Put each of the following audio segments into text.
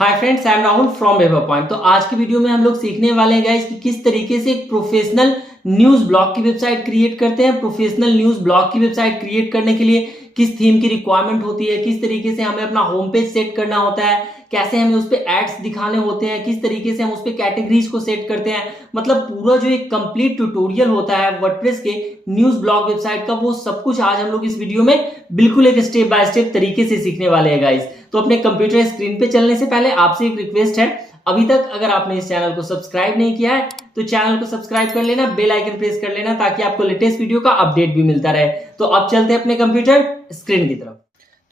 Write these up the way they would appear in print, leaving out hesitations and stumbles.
Hi friends, I am Rahul from weber point. तो आज की वीडियो में हम लोग सीखने वाले हैं गाइस कि किस तरीके से एक प्रोफेशनल न्यूज ब्लॉग की वेबसाइट क्रिएट करते हैं। प्रोफेशनल न्यूज ब्लॉग की वेबसाइट क्रिएट करने के लिए किस थीम की रिक्वायरमेंट होती है, किस तरीके से हमें अपना होम पेज सेट करना होता है, कैसे हमें उस पर एड्स दिखाने होते हैं, किस तरीके से हम उस पर कैटेगरीज को सेट करते हैं। मतलब पूरा जो एक कंप्लीट ट्यूटोरियल होता है वर्डप्रेस के न्यूज ब्लॉग वेबसाइट का, वो सब कुछ आज हम लोग इस वीडियो में बिल्कुल एक स्टेप बाय स्टेप तरीके से सीखने वाले हैं गाइस। तो अपने कंप्यूटर स्क्रीन पे चलने से पहले आपसे एक रिक्वेस्ट है, अभी तक अगर आपने इस चैनल को सब्सक्राइब नहीं किया है तो चैनल को सब्सक्राइब कर लेना, बेल आइकन प्रेस कर लेना ताकि आपको लेटेस्ट वीडियो का अपडेट भी मिलता रहे। तो अब चलते हैं अपने कंप्यूटर स्क्रीन की तरफ।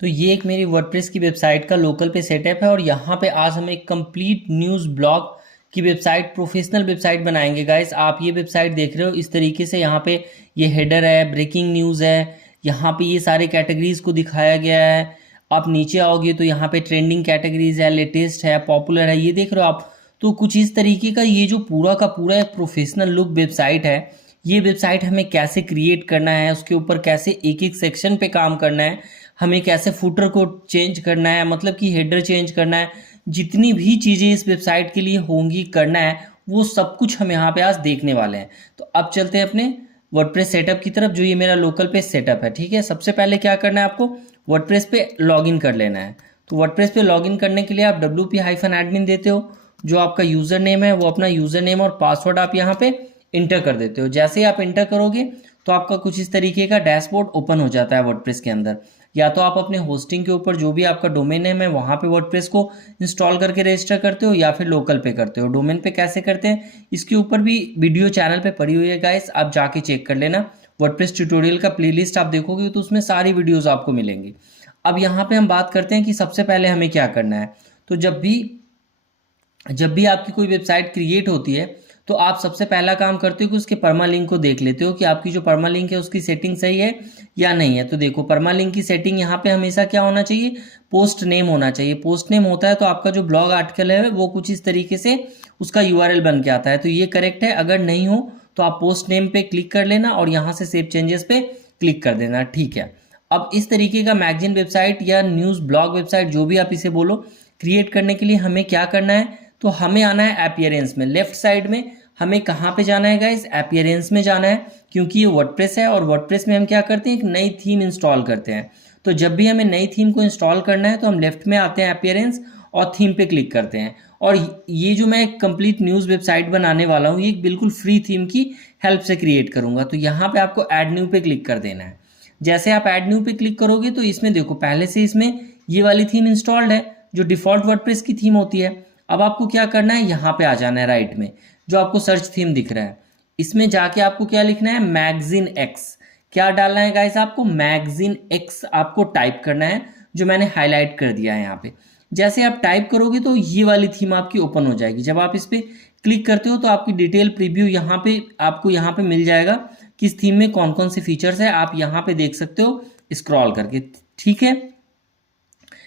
तो ये एक मेरी वर्डप्रेस की वेबसाइट का लोकल पे सेटअप है और यहाँ पे आज हम एक कंप्लीट न्यूज़ ब्लॉग की वेबसाइट, प्रोफेशनल वेबसाइट बनाएंगे गाइस। आप ये वेबसाइट देख रहे हो इस तरीके से, यहाँ पे ये हेडर है, ब्रेकिंग न्यूज़ है, यहाँ पे ये सारे कैटेगरीज को दिखाया गया है। आप नीचे आओगे तो यहाँ पे ट्रेंडिंग कैटेगरीज है, लेटेस्ट है, पॉपुलर है, ये देख रहे हो आप। तो कुछ इस तरीके का ये जो पूरा का पूरा एक प्रोफेशनल लुक वेबसाइट है, ये वेबसाइट हमें कैसे क्रिएट करना है, उसके ऊपर कैसे एक एक सेक्शन पे काम करना है, हमें कैसे फुटर को चेंज करना है, मतलब कि हेडर चेंज करना है, जितनी भी चीज़ें इस वेबसाइट के लिए होंगी करना है, वो सब कुछ हम यहाँ पे आज देखने वाले हैं। तो अब चलते हैं अपने वर्डप्रेस सेटअप की तरफ, जो ये मेरा लोकल पेज सेटअप है। ठीक है, सबसे पहले क्या करना है, आपको वर्डप्रेस पे लॉगिन कर लेना है। तो वर्डप्रेस पे लॉगिन करने के लिए आप wp-admin देते हो, जो आपका यूज़र नेम है वो अपना यूज़र नेम और पासवर्ड आप यहाँ पे इंटर कर देते हो। जैसे ही आप इंटर करोगे तो आपका कुछ इस तरीके का डैशबोर्ड ओपन हो जाता है वर्डप्रेस के अंदर। या तो आप अपने होस्टिंग के ऊपर जो भी आपका डोमेन नेम है वहाँ पे वर्डप्रेस को इंस्टॉल करके रजिस्टर करते हो, या फिर लोकल पे करते हो। डोमेन पे कैसे करते हैं इसके ऊपर भी वीडियो चैनल पे पड़ी हुई है गाइस, आप जाके चेक कर लेना। वर्डप्रेस ट्यूटोरियल का प्लेलिस्ट आप देखोगे तो उसमें सारी वीडियोस आपको मिलेंगी। अब यहाँ पे हम बात करते हैं कि सबसे पहले हमें क्या करना है। तो जब भी आपकी कोई वेबसाइट क्रिएट होती है तो आप सबसे पहला काम करते हो कि उसके परमा लिंक को देख लेते हो कि आपकी जो परमा लिंक है उसकी सेटिंग सही है या नहीं है। तो देखो, परमा लिंक की सेटिंग यहाँ पे हमेशा क्या होना चाहिए, पोस्ट नेम होना चाहिए। पोस्ट नेम होता है तो आपका जो ब्लॉग आर्टिकल है वो कुछ इस तरीके से उसका यूआरएल बन के आता है, तो ये करेक्ट है। अगर नहीं हो तो आप पोस्ट नेम पे क्लिक कर लेना और यहाँ से सेव चेंजेस पे क्लिक कर देना। ठीक है, अब इस तरीके का मैगजीन वेबसाइट या न्यूज़ ब्लॉग वेबसाइट, जो भी आप इसे बोलो, क्रिएट करने के लिए हमें क्या करना है, तो हमें आना है अपीयरेंस में। लेफ्ट साइड में हमें कहाँ पे जाना है गाइस, अपीयरेंस में जाना है, क्योंकि ये वर्डप्रेस है और वर्डप्रेस में हम क्या करते हैं, एक नई थीम इंस्टॉल करते हैं। तो जब भी हमें नई थीम को इंस्टॉल करना है तो हम लेफ्ट में आते हैं अपीयरेंस और थीम पे क्लिक करते हैं। और ये जो मैं एक कंप्लीट न्यूज़ वेबसाइट बनाने वाला हूँ, ये बिल्कुल फ्री थीम की हेल्प से क्रिएट करूँगा। तो यहाँ पे आपको ऐड न्यू पे क्लिक कर देना है। जैसे आप ऐड न्यू पे क्लिक करोगे तो इसमें देखो, पहले से इसमें ये वाली थीम इंस्टॉल्ड है जो डिफ़ॉल्ट वर्डप्रेस की थीम होती है। अब आपको क्या करना है, यहाँ पे आ जाना है राइट में, जो आपको सर्च थीम दिख रहा है, इसमें जाके आपको क्या लिखना है, मैगजीन एक्स। क्या डालना है गाइस, आपको मैगजीन एक्स आपको टाइप करना है, जो मैंने हाईलाइट कर दिया है यहाँ पे। जैसे आप टाइप करोगे तो ये वाली थीम आपकी ओपन हो जाएगी। जब आप इस पर क्लिक करते हो तो आपकी डिटेल प्रीव्यू यहाँ पे आपको यहाँ पे मिल जाएगा, किस थीम में कौन कौन से फीचर्स है, आप यहाँ पे देख सकते हो स्क्रॉल करके। ठीक है,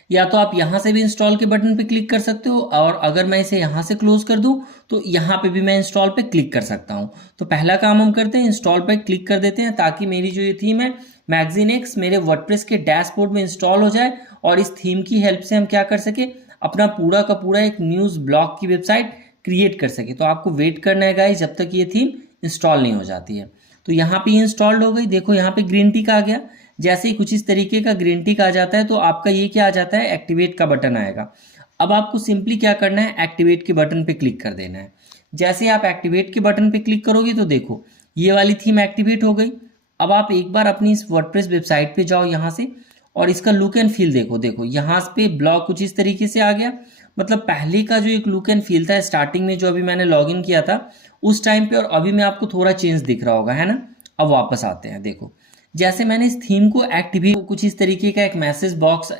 या तो आप यहाँ से भी इंस्टॉल के बटन पे क्लिक कर सकते हो, और अगर मैं इसे यहाँ से क्लोज कर दूँ तो यहाँ पे भी मैं इंस्टॉल पे क्लिक कर सकता हूँ। तो पहला काम हम करते हैं, इंस्टॉल पे क्लिक कर देते हैं, ताकि मेरी जो ये थीम है मैगजीन एक्स मेरे वर्डप्रेस के डैशबोर्ड में इंस्टॉल हो जाए और इस थीम की हेल्प से हम क्या कर सके, अपना पूरा का पूरा एक न्यूज़ ब्लॉग की वेबसाइट क्रिएट कर सके। तो आपको वेट करना है गाइस जब तक ये थीम इंस्टॉल नहीं हो जाती है। तो यहाँ पे इंस्टॉल्ड हो गई, देखो यहाँ पे ग्रीन टिक आ गया। जैसे ही कुछ इस तरीके का ग्रीन टिक आ जाता है तो आपका ये क्या आ जाता है, एक्टिवेट का बटन आएगा। अब आपको सिंपली क्या करना है, एक्टिवेट के बटन पे क्लिक कर देना है। जैसे आप एक्टिवेट के बटन पे क्लिक करोगे तो देखो ये वाली थीम एक्टिवेट हो गई। अब आप एक बार अपनी इस वर्डप्रेस वेबसाइट पे जाओ यहाँ से, और इसका लुक एंड फील देखो। देखो यहाँ पे ब्लॉग कुछ इस तरीके से आ गया। मतलब पहले का जो एक लुक एंड फील था स्टार्टिंग में, जो अभी मैंने लॉग इन किया था उस टाइम पे, और अभी में आपको थोड़ा चेंज दिख रहा होगा, है ना। अब वापस आते हैं, देखो जैसे मैंने इस थीम को एक्टिवेट, कुछ इस तरीके का एक मैसेज बॉक्स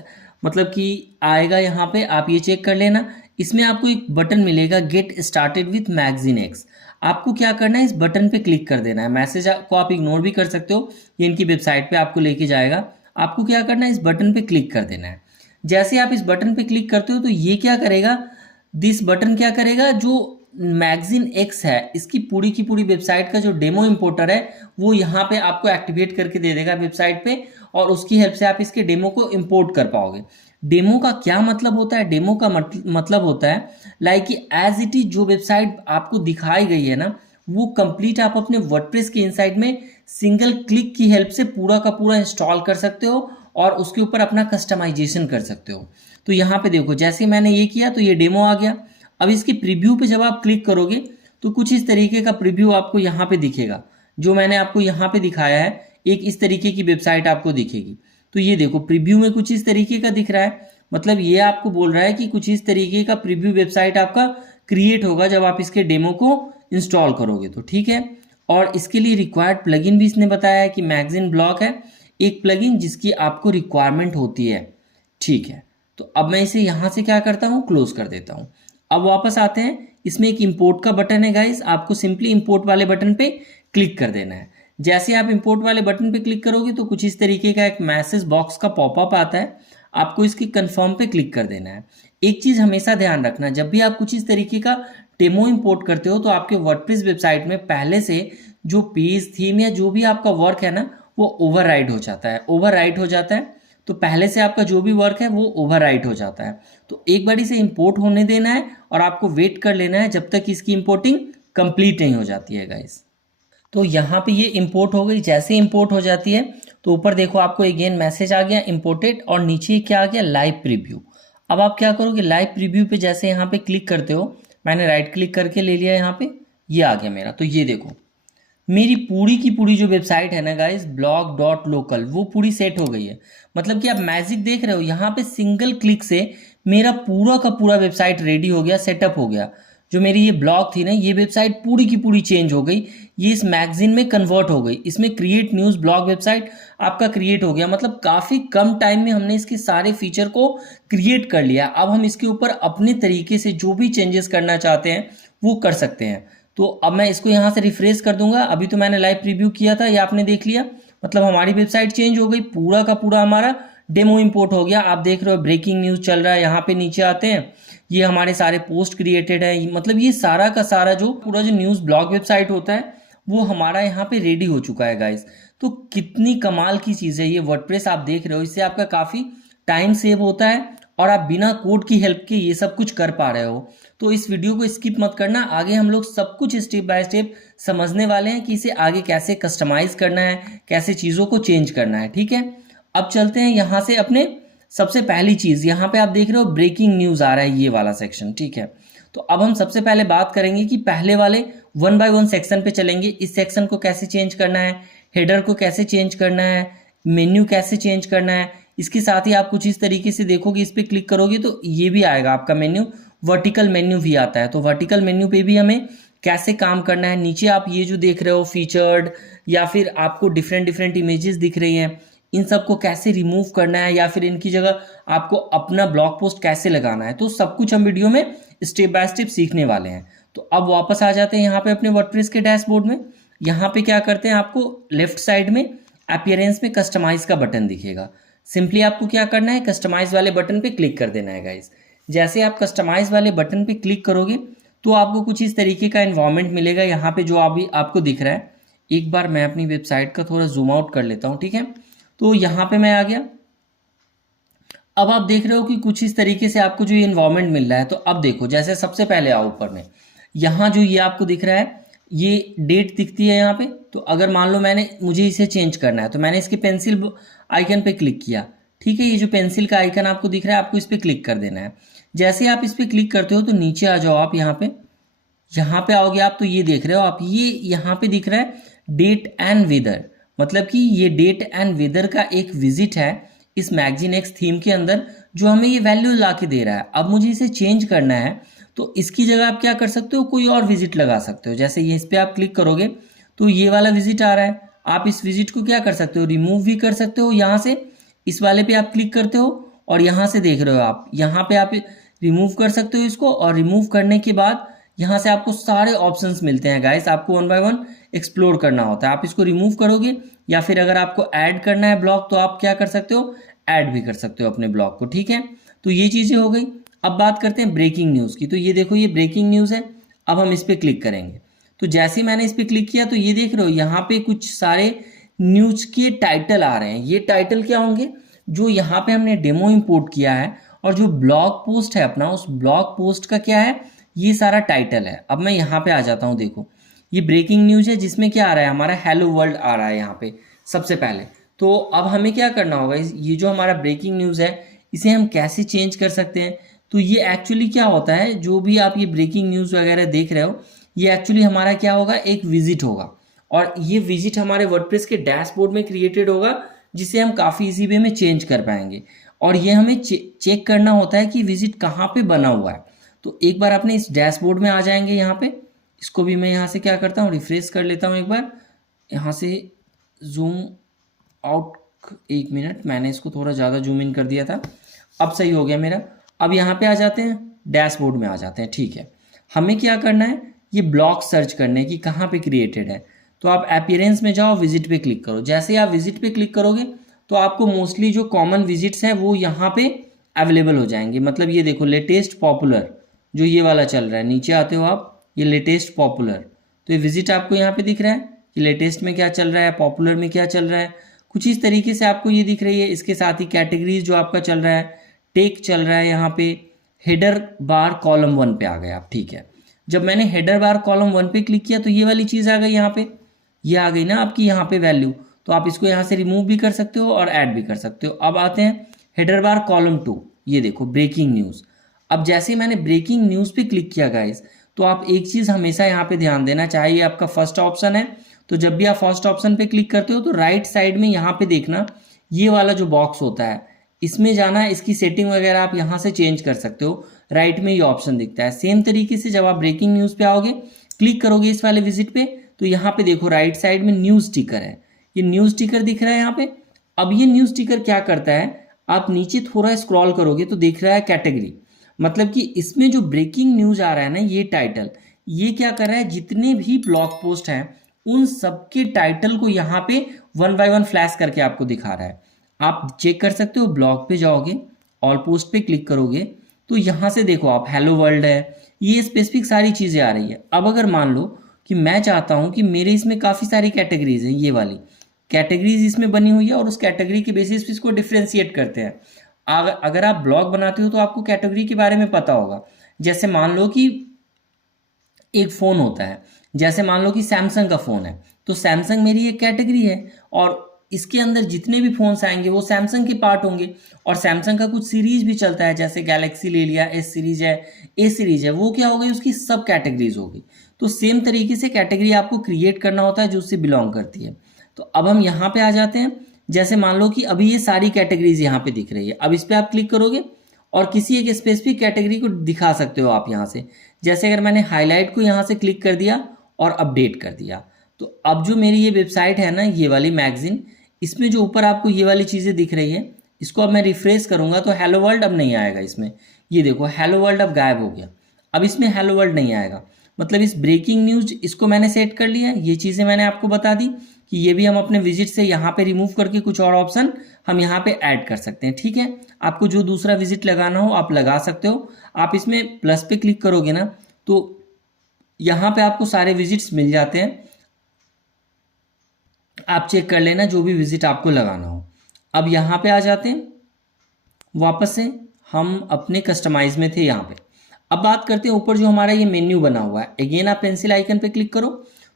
मतलब कि आएगा यहाँ पे, आप ये चेक कर लेना। इसमें आपको एक बटन मिलेगा, get started with magazine x. आपको क्या करना है, इस बटन पे क्लिक कर देना है। मैसेज को आप इग्नोर भी कर सकते हो, ये इनकी वेबसाइट पे आपको लेके जाएगा। आपको क्या करना है, इस बटन पे क्लिक कर देना है। जैसे आप इस बटन पे क्लिक करते हो तो ये क्या करेगा, दिस बटन क्या करेगा, जो मैगजीन एक्स है इसकी पूरी की पूरी वेबसाइट का जो डेमो इंपोर्टर है वो यहाँ पे आपको एक्टिवेट करके दे देगा वेबसाइट पे, और उसकी हेल्प से आप इसके डेमो को इंपोर्ट कर पाओगे। डेमो का क्या मतलब होता है? डेमो का मतलब होता है लाइक कि एज इट इज जो वेबसाइट आपको दिखाई गई है ना, वो कंप्लीट आप अपने वर्डप्रेस के इनसाइड में सिंगल क्लिक की हेल्प से पूरा का पूरा इंस्टॉल कर सकते हो और उसके ऊपर अपना कस्टमाइजेशन कर सकते हो। तो यहाँ पे देखो, जैसे मैंने ये किया तो ये डेमो आ गया। अब इसकी प्रीव्यू पे जब आप क्लिक करोगे तो कुछ इस तरीके का प्रीव्यू आपको यहाँ पे दिखेगा। जो मैंने आपको यहाँ पे दिखाया है, एक इस तरीके की वेबसाइट आपको दिखेगी। तो ये देखो, प्रीव्यू में कुछ इस तरीके का दिख रहा है, मतलब ये आपको बोल रहा है कि कुछ इस तरीके का प्रीव्यू वेबसाइट आपका क्रिएट होगा जब आप इसके डेमो को इंस्टॉल करोगे तो, ठीक है। और इसके लिए रिक्वायर्ड प्लगइन भी इसने बताया है कि मैगजीन ब्लॉक है एक प्लगइन जिसकी आपको रिक्वायरमेंट होती है, ठीक है। तो अब मैं इसे यहाँ से क्या करता हूँ, क्लोज कर देता हूँ। अब वापस आते हैं, इसमें एक इंपोर्ट का बटन है गाइस, आपको सिंपली इंपोर्ट वाले बटन पे क्लिक कर देना है। जैसे आप इंपोर्ट वाले बटन पे क्लिक करोगे तो कुछ इस तरीके का एक मैसेज बॉक्स का पॉपअप आता है, आपको इसकी कंफर्म पे क्लिक कर देना है। एक चीज़ हमेशा ध्यान रखना, जब भी आप कुछ इस तरीके का डेमो इंपोर्ट करते हो तो आपके वर्डप्रेस वेबसाइट में पहले से जो पेज थीम या जो भी आपका वर्क है ना, वो ओवरराइड हो जाता है। ओवरराइड हो जाता है तो पहले से आपका जो भी वर्क है वो ओवरराइट हो जाता है। तो एक बार इसे इंपोर्ट होने देना है और आपको वेट कर लेना है जब तक इसकी इंपोर्टिंग कंप्लीट नहीं हो जाती है गाइस। तो यहाँ पे ये इंपोर्ट हो गई। जैसे इंपोर्ट हो जाती है तो ऊपर देखो आपको अगेन मैसेज आ गया इंपोर्टेड, और नीचे क्या आ गया, लाइव प्रीव्यू। अब आप क्या करोगे, लाइव प्रीव्यू पे जैसे यहाँ पे क्लिक करते हो, मैंने राइट क्लिक करके ले लिया यहाँ पे, ये आ गया मेरा। तो ये देखो मेरी पूरी की पूरी जो वेबसाइट है ना गाइस, blog.local, वो पूरी सेट हो गई है। मतलब कि आप मैजिक देख रहे हो, यहाँ पे सिंगल क्लिक से मेरा पूरा का पूरा वेबसाइट रेडी हो गया, सेटअप हो गया। जो मेरी ये ब्लॉग थी ना, ये वेबसाइट पूरी की पूरी चेंज हो गई, ये इस मैगजीन में कन्वर्ट हो गई। इसमें क्रिएट न्यूज़ ब्लॉग वेबसाइट आपका क्रिएट हो गया। मतलब काफ़ी कम टाइम में हमने इसके सारे फीचर को क्रिएट कर लिया। अब हम इसके ऊपर अपने तरीके से जो भी चेंजेस करना चाहते हैं वो कर सकते हैं। तो अब मैं इसको यहाँ से रिफ्रेश कर दूंगा। अभी तो मैंने लाइव प्रीव्यू किया था, ये आपने देख लिया। मतलब हमारी वेबसाइट चेंज हो गई, पूरा का पूरा हमारा डेमो इंपोर्ट हो गया। आप देख रहे हो ब्रेकिंग न्यूज़ चल रहा है, यहाँ पे नीचे आते हैं, ये हमारे सारे पोस्ट क्रिएटेड है। मतलब ये सारा का सारा जो पूरा जो न्यूज़ ब्लॉग वेबसाइट होता है वो हमारा यहाँ पे रेडी हो चुका है गाइस। तो कितनी कमाल की चीज़ है ये वर्डप्रेस, आप देख रहे हो। इससे आपका काफ़ी टाइम सेव होता है और आप बिना कोड की हेल्प के ये सब कुछ कर पा रहे हो। तो इस वीडियो को स्किप मत करना, आगे हम लोग सब कुछ स्टेप बाय स्टेप समझने वाले हैं कि इसे आगे कैसे कस्टमाइज करना है, कैसे चीज़ों को चेंज करना है, ठीक है। अब चलते हैं यहाँ से अपने सबसे पहली चीज़, यहाँ पे आप देख रहे हो ब्रेकिंग न्यूज़ आ रहा है, ये वाला सेक्शन, ठीक है। तो अब हम सबसे पहले बात करेंगे कि पहले वाले 1 बाय 1 सेक्शन पे चलेंगे। इस सेक्शन को कैसे चेंज करना है, हेडर को कैसे चेंज करना है, मेन्यू कैसे चेंज करना है। इसके साथ ही आप कुछ इस तरीके से देखोगे, इस पर क्लिक करोगे तो ये भी आएगा आपका मेन्यू, वर्टिकल मेन्यू भी आता है। तो वर्टिकल मेन्यू पे भी हमें कैसे काम करना है। नीचे आप ये जो देख रहे हो फीचर्ड, या फिर आपको डिफरेंट डिफरेंट इमेजेस दिख रही हैं, इन सबको कैसे रिमूव करना है, या फिर इनकी जगह आपको अपना ब्लॉग पोस्ट कैसे लगाना है, तो सब कुछ हम वीडियो में स्टेप बाय स्टेप सीखने वाले हैं। तो अब वापस आ जाते हैं यहाँ पे अपने वर्डप्रेस के डैशबोर्ड में। यहाँ पे क्या करते हैं, आपको लेफ्ट साइड में अपीयरेंस में कस्टमाइज का बटन दिखेगा। सिंपली आपको क्या करना है, कस्टमाइज वाले बटन पे क्लिक कर देना है गाइस। जैसे आप कस्टमाइज वाले बटन पे क्लिक करोगे तो आपको कुछ इस तरीके का एनवायरनमेंट मिलेगा। यहाँ पे जो अभी आपको दिख रहा है, एक बार मैं अपनी वेबसाइट का थोड़ा जूम आउट कर लेता हूँ, ठीक है। तो यहाँ पे मैं आ गया। अब आप देख रहे हो कि कुछ इस तरीके से आपको जो ये एनवायरनमेंट मिल रहा है। तो अब देखो, जैसे सबसे पहले आओ ऊपर में, यहाँ जो ये आपको दिख रहा है, ये डेट दिखती है यहाँ पे। तो अगर मान लो मुझे इसे चेंज करना है तो मैंने इसके पेंसिल आइकन पे क्लिक किया, ठीक है। ये जो पेंसिल का आइकन आपको दिख रहा है, आपको इस पर क्लिक कर देना है। जैसे आप इस पर क्लिक करते हो तो नीचे आ जाओ आप, यहाँ पे आओगे आप, तो ये देख रहे हो आप, ये यहाँ पे दिख रहा है डेट एंड वेदर। मतलब कि ये डेट एंड वेदर का एक विजिट है इस मैगजीन एक्स थीम के अंदर, जो हमें ये वैल्यू ला के दे रहा है। अब मुझे इसे चेंज करना है तो इसकी जगह आप क्या कर सकते हो, कोई और विजिट लगा सकते हो। जैसे ये इस पर आप क्लिक करोगे तो ये वाला विजिट आ रहा है, आप इस विजिट को क्या कर सकते हो, रिमूव भी कर सकते हो। यहाँ से इस वाले पे आप क्लिक करते हो और यहाँ से देख रहे हो आप, यहाँ पे आप रिमूव कर सकते हो इसको। और रिमूव करने के बाद यहाँ से आपको सारे ऑप्शंस मिलते हैं गाइस, आपको 1 बाय 1 एक्सप्लोर करना होता है। आप इसको रिमूव करोगे, या फिर अगर आपको ऐड करना है ब्लॉग तो आप क्या कर सकते हो, ऐड भी कर सकते हो अपने ब्लॉग को, ठीक है। तो ये चीज़ें हो गई। अब बात करते हैं ब्रेकिंग न्यूज़ की। तो ये देखो, ये ब्रेकिंग न्यूज़ है। अब हम इस पर क्लिक करेंगे तो जैसे ही मैंने इस पर क्लिक किया तो ये देख रहे हो यहाँ पे कुछ सारे न्यूज़ के टाइटल आ रहे हैं। ये टाइटल क्या होंगे, जो यहाँ पे हमने डेमो इंपोर्ट किया है और जो ब्लॉग पोस्ट है अपना, उस ब्लॉग पोस्ट का क्या है, ये सारा टाइटल है। अब मैं यहाँ पे आ जाता हूँ, देखो ये ब्रेकिंग न्यूज़ है जिसमें क्या आ रहा है, हमारा हेलो वर्ल्ड आ रहा है यहाँ पे सबसे पहले। तो अब हमें क्या करना होगा, ये जो हमारा ब्रेकिंग न्यूज़ है इसे हम कैसे चेंज कर सकते हैं। तो ये एक्चुअली क्या होता है, जो भी आप ये ब्रेकिंग न्यूज़ वगैरह देख रहे हो, ये एक्चुअली हमारा क्या होगा, एक विजिट होगा और ये विजिट हमारे वर्डप्रेस के डैशबोर्ड में क्रिएटेड होगा, जिसे हम काफ़ी इजी वे में चेंज कर पाएंगे। और ये हमें चेक करना होता है कि विजिट कहाँ पे बना हुआ है। तो एक बार अपने इस डैशबोर्ड में आ जाएंगे यहाँ पे, इसको भी मैं यहाँ से क्या करता हूँ, रिफ्रेश कर लेता हूँ एक बार, यहाँ से जूम आउट, 1 मिनट, मैंने इसको थोड़ा ज़्यादा जूम इन कर दिया था, अब सही हो गया मेरा। अब यहाँ पे आ जाते हैं, डैशबोर्ड में आ जाते हैं। ठीक है, हमें क्या करना है, ये ब्लॉक सर्च करने हैं कि कहाँ पे क्रिएटेड है। तो आप अपीयरेंस में जाओ, विजिट पे क्लिक करो। जैसे ही आप विजिट पे क्लिक करोगे तो आपको मोस्टली जो कॉमन विजिट्स हैं वो यहाँ पे अवेलेबल हो जाएंगे। मतलब ये देखो, लेटेस्ट पॉपुलर जो ये वाला चल रहा है, नीचे आते हो आप, ये लेटेस्ट पॉपुलर, तो ये विजिट आपको यहाँ पे दिख रहा है कि लेटेस्ट में क्या चल रहा है, पॉपुलर में क्या चल रहा है, कुछ इस तरीके से आपको ये दिख रही है। इसके साथ ही कैटेगरीज जो आपका चल रहा है, टेक चल रहा है, यहाँ पे हेडर बार कॉलम 1 पे आ गए आप। ठीक है, जब मैंने हेडर बार कॉलम 1 पे क्लिक किया तो ये वाली चीज़ आ गई, यहाँ पे ये आ गई ना आपकी यहाँ पे वैल्यू। तो आप इसको यहाँ से रिमूव भी कर सकते हो और ऐड भी कर सकते हो। अब आते हैं हेडर बार कॉलम 2, ये देखो ब्रेकिंग न्यूज़। अब जैसे मैंने ब्रेकिंग न्यूज़ पे क्लिक किया गाइस, तो आप एक चीज़ हमेशा यहाँ पे ध्यान देना, चाहे ये आपका फर्स्ट ऑप्शन है, तो जब भी आप फर्स्ट ऑप्शन पे क्लिक करते हो तो राइट साइड में यहाँ पे देखना, ये वाला जो बॉक्स होता है इसमें जाना, इसकी सेटिंग वगैरह आप यहाँ से चेंज कर सकते हो। राइट में ये ऑप्शन दिखता है। सेम तरीके से जब आप ब्रेकिंग न्यूज़ पे आओगे, क्लिक करोगे इस वाले विजिट पे, तो यहाँ पे देखो राइट साइड में न्यूज़ स्टिकर है, ये न्यूज़ स्टिकर दिख रहा है यहाँ पे। अब ये न्यूज़ स्टिकर क्या करता है, आप नीचे थोड़ा स्क्रॉल करोगे तो दिख रहा है कैटेगरी, मतलब कि इसमें जो ब्रेकिंग न्यूज़ आ रहा है ना, ये टाइटल, ये क्या कर रहा है, जितने भी ब्लॉग पोस्ट हैं उन सबके टाइटल को यहाँ पे 1 बाय 1 फ्लैश करके आपको दिखा रहा है। आप चेक कर सकते हो, ब्लॉग पे जाओगे, ऑल पोस्ट पे क्लिक करोगे तो यहाँ से देखो आप, हेलो वर्ल्ड है, ये स्पेसिफिक सारी चीज़ें आ रही है। अब अगर मान लो कि मैं चाहता हूँ कि मेरे इसमें काफ़ी सारी कैटेगरीज हैं, ये वाली कैटेगरीज इसमें बनी हुई है और उस कैटेगरी के बेसिस पे इसको डिफ्रेंशिएट करते हैं। अगर आप ब्लॉग बनाते हो तो आपको कैटेगरी के बारे में पता होगा। जैसे मान लो कि एक फ़ोन होता है, जैसे मान लो कि सैमसंग का फ़ोन है, तो सैमसंग मेरी एक कैटेगरी है और इसके अंदर जितने भी फ़ोन्स आएंगे वो सैमसंग के पार्ट होंगे। और सैमसंग का कुछ सीरीज़ भी चलता है, जैसे गैलेक्सी ले लिया, एस सीरीज़ है, ए सीरीज़ है, वो क्या हो गई, उसकी सब कैटेगरीज होगी। तो सेम तरीके से कैटेगरी आपको क्रिएट करना होता है जो उससे बिलोंग करती है। तो अब हम यहाँ पे आ जाते हैं। जैसे मान लो कि अभी ये सारी कैटेगरीज यहाँ पे दिख रही है, अब इस पर आप क्लिक करोगे और किसी एक स्पेसिफिक कैटेगरी को दिखा सकते हो आप यहाँ से। जैसे अगर मैंने हाईलाइट को यहाँ से क्लिक कर दिया और अपडेट कर दिया, तो अब जो मेरी ये वेबसाइट है ना, ये वाली मैगजीन, इसमें जो ऊपर आपको ये वाली चीज़ें दिख रही है, इसको अब मैं रिफ्रेश करूँगा तो हेलो वर्ल्ड अब नहीं आएगा इसमें। ये देखो हेलो वर्ल्ड अब गायब हो गया, अब इसमें हेलो वर्ल्ड नहीं आएगा। मतलब इस ब्रेकिंग न्यूज़ इसको मैंने सेट कर लिया, ये चीज़ें मैंने आपको बता दी कि ये भी हम अपने विजिट से यहाँ पे रिमूव करके कुछ और ऑप्शन हम यहाँ पे ऐड कर सकते हैं। ठीक है, आपको जो दूसरा विजिट लगाना हो आप लगा सकते हो। आप इसमें प्लस पे क्लिक करोगे ना तो यहाँ पे आपको सारे विजिट्स मिल जाते हैं, आप चेक कर लेना जो भी विजिट आपको लगाना हो। अब यहाँ पे आ जाते हैं वापस से, हम अपने कस्टमाइज में थे यहाँ पे। अब बात करते हैं ऊपर जो हमारा ये मेन्यू बना हुआ है। अगेन आप पेंसिल आइकन पे क्लिक करो,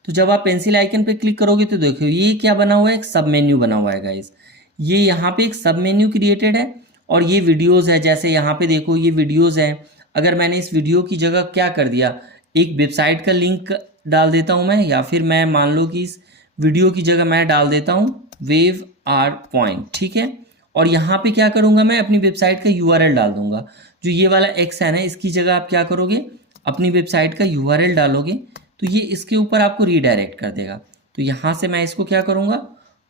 तो जब आप पेंसिल आइकन पे क्लिक करोगे तो देखो ये क्या बना हुआ है, एक सब मेन्यू बना हुआ है गाइस। ये यहाँ पे एक सब मेन्यू क्रिएटेड है और ये वीडियोज़ है। जैसे यहाँ पे देखो ये वीडियोज़ है, अगर मैंने इस वीडियो की जगह क्या कर दिया, एक वेबसाइट का लिंक डाल देता हूँ मैं, या फिर मैं मान लो कि इस वीडियो की जगह मैं डाल देता हूँ वेव आर पॉइंट। ठीक है, और यहाँ पे क्या करूँगा, मैं अपनी वेबसाइट का यूआरएल डाल दूंगा। जो ये वाला एक्स है ना, इसकी जगह आप क्या करोगे, अपनी वेबसाइट का यूआरएल डालोगे तो ये इसके ऊपर आपको रीडायरेक्ट कर देगा। तो यहाँ से मैं इसको क्या करूँगा,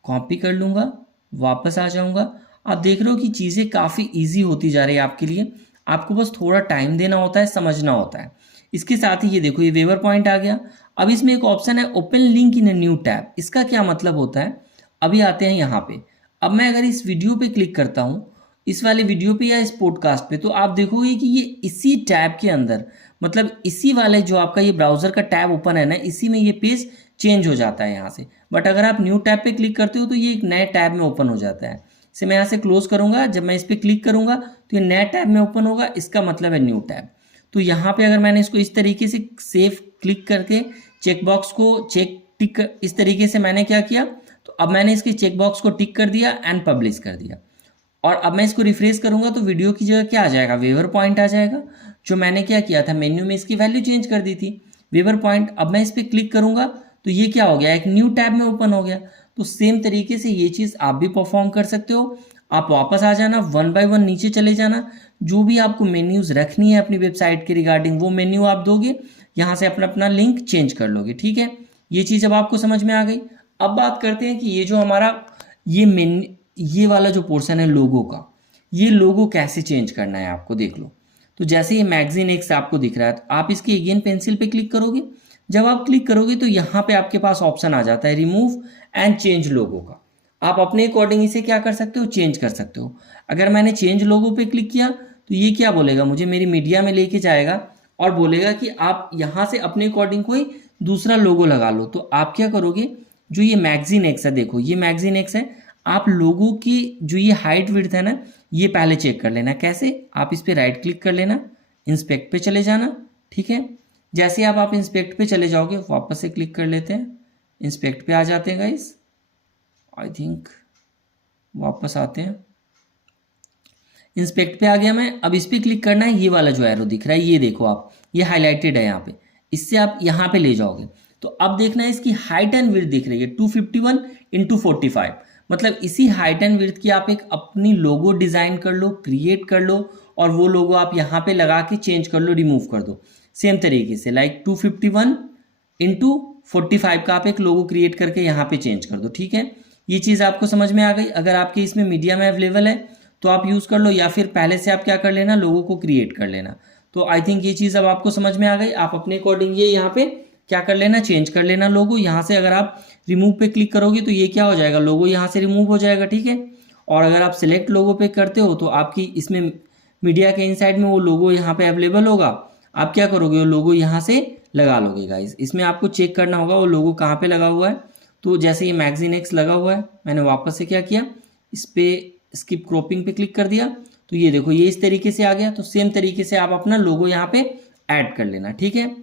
कॉपी कर लूँगा, वापस आ जाऊँगा। आप देख रहे हो कि चीज़ें काफ़ी ईजी होती जा रही है आपके लिए, आपको बस थोड़ा टाइम देना होता है, समझना होता है। इसके साथ ही ये देखो ये वेवर पॉइंट आ गया। अब इसमें एक ऑप्शन है open link in a new tab, इसका क्या मतलब होता है, अभी आते हैं यहाँ पे। अब मैं अगर इस वीडियो पे क्लिक करता हूँ, इस वाले वीडियो पे या इस पॉडकास्ट पे, तो आप देखोगे कि ये इसी टैब के अंदर, मतलब इसी वाले जो आपका ये ब्राउज़र का टैब ओपन है ना, इसी में ये पेज चेंज हो जाता है यहाँ से। बट अगर आप न्यू टैब पे क्लिक करते हो तो ये एक नए टैब में ओपन हो जाता है। इसे मैं यहाँ से क्लोज करूंगा, जब मैं इस पर क्लिक करूंगा तो ये नया टैब में ओपन होगा, इसका मतलब है न्यू टैब। तो यहाँ पे अगर मैंने इसको इस तरीके से सेव क्लिक करके चेकबॉक्स को चेक टिक इस तरीके से मैंने क्या किया, तो अब मैंने इसके चेकबॉक्स को टिक कर दिया एंड पब्लिश कर दिया। और अब मैं इसको रिफ्रेश करूंगा तो वीडियो की जगह क्या आ जाएगा, वेवर पॉइंट आ जाएगा। जो मैंने क्या किया था, मेन्यू में इसकी वैल्यू चेंज कर दी थी, वेवर पॉइंट। अब मैं इस पर क्लिक करूंगा तो ये क्या हो गया, एक न्यू टैब में ओपन हो गया। तो सेम तरीके से ये चीज़ आप भी परफॉर्म कर सकते हो। आप वापस आ जाना, वन बाय वन नीचे चले जाना, जो भी आपको मेन्यूज रखनी है अपनी वेबसाइट के रिगार्डिंग वो मेन्यू आप दोगे, यहाँ से अपना अपना लिंक चेंज कर लोगे। ठीक है, ये चीज़ अब आपको समझ में आ गई। अब बात करते हैं कि ये जो हमारा ये वाला जो पोर्शन है लोगो का, ये लोगो कैसे चेंज करना है आपको, देख लो। तो जैसे ये मैगजीन एक्स आपको दिख रहा है, तो आप इसके अगेन पेंसिल पे क्लिक करोगे। जब आप क्लिक करोगे तो यहाँ पे आपके पास ऑप्शन आ जाता है रिमूव एंड चेंज लोगो का। आप अपने अकॉर्डिंग इसे क्या कर सकते हो, चेंज कर सकते हो। अगर मैंने चेंज लोगो पे क्लिक किया तो ये क्या बोलेगा, मुझे मेरी मीडिया में लेके जाएगा और बोलेगा कि आप यहाँ से अपने अकॉर्डिंग कोई दूसरा लोगो लगा लो। तो आप क्या करोगे, जो ये मैगजीन एक्स है, देखो ये मैगजीन एक्स है, आप लोगों की जो ये हाइट विड्थ है ना, ये पहले चेक कर लेना। कैसे, आप इस पर राइट क्लिक कर लेना, इंस्पेक्ट पे चले जाना। ठीक है, जैसे आप इंस्पेक्ट पे चले जाओगे, वापस से क्लिक कर लेते हैं, इंस्पेक्ट पे आ जाते हैं गाइस। आई थिंक वापस आते हैं, इंस्पेक्ट पे आ गया मैं। अब इस पर क्लिक करना है, ये वाला जो एरो दिख रहा है, ये देखो आप, ये हाईलाइटेड है यहाँ पे, इससे आप यहाँ पे ले जाओगे तो अब देखना है इसकी हाइट एंड विड्थ दिख रही है 251 × 45। मतलब इसी हाइट एंड विड्थ की आप एक अपनी लोगो डिजाइन कर लो, क्रिएट कर लो, और वो लोगो आप यहाँ पे लगा के चेंज कर लो, रिमूव कर दो। सेम तरीके से लाइक 251 × 45 का आप एक लोगो क्रिएट करके यहाँ पे चेंज कर दो। ठीक है, ये चीज़ आपको समझ में आ गई। अगर आपके इसमें मीडिया में अवेलेबल है तो आप यूज़ कर लो, या फिर पहले से आप क्या कर लेना, लोगों को क्रिएट कर लेना। तो आई थिंक ये चीज़ अब आपको समझ में आ गई। आप अपने अकॉर्डिंग ये यहाँ पे क्या कर लेना, चेंज कर लेना लोगो। यहाँ से अगर आप रिमूव पे क्लिक करोगे तो ये क्या हो जाएगा, लोगो यहाँ से रिमूव हो जाएगा। ठीक है, और अगर आप सिलेक्ट लोगो पे करते हो तो आपकी इसमें मीडिया के इनसाइड में वो लोगो यहाँ पे अवेलेबल होगा। आप क्या करोगे, वो लोगो यहाँ से लगा लोगे गाइस। इसमें आपको चेक करना होगा वो लोगो कहाँ पे लगा हुआ है। तो जैसे ये मैगजीन एक्स लगा हुआ है, मैंने वापस से क्या किया, इस पर स्किप क्रॉपिंग पे क्लिक कर दिया, तो ये देखो ये इस तरीके से आ गया। तो सेम तरीके से आप अपना लोगो यहाँ पे ऐड कर लेना। ठीक है,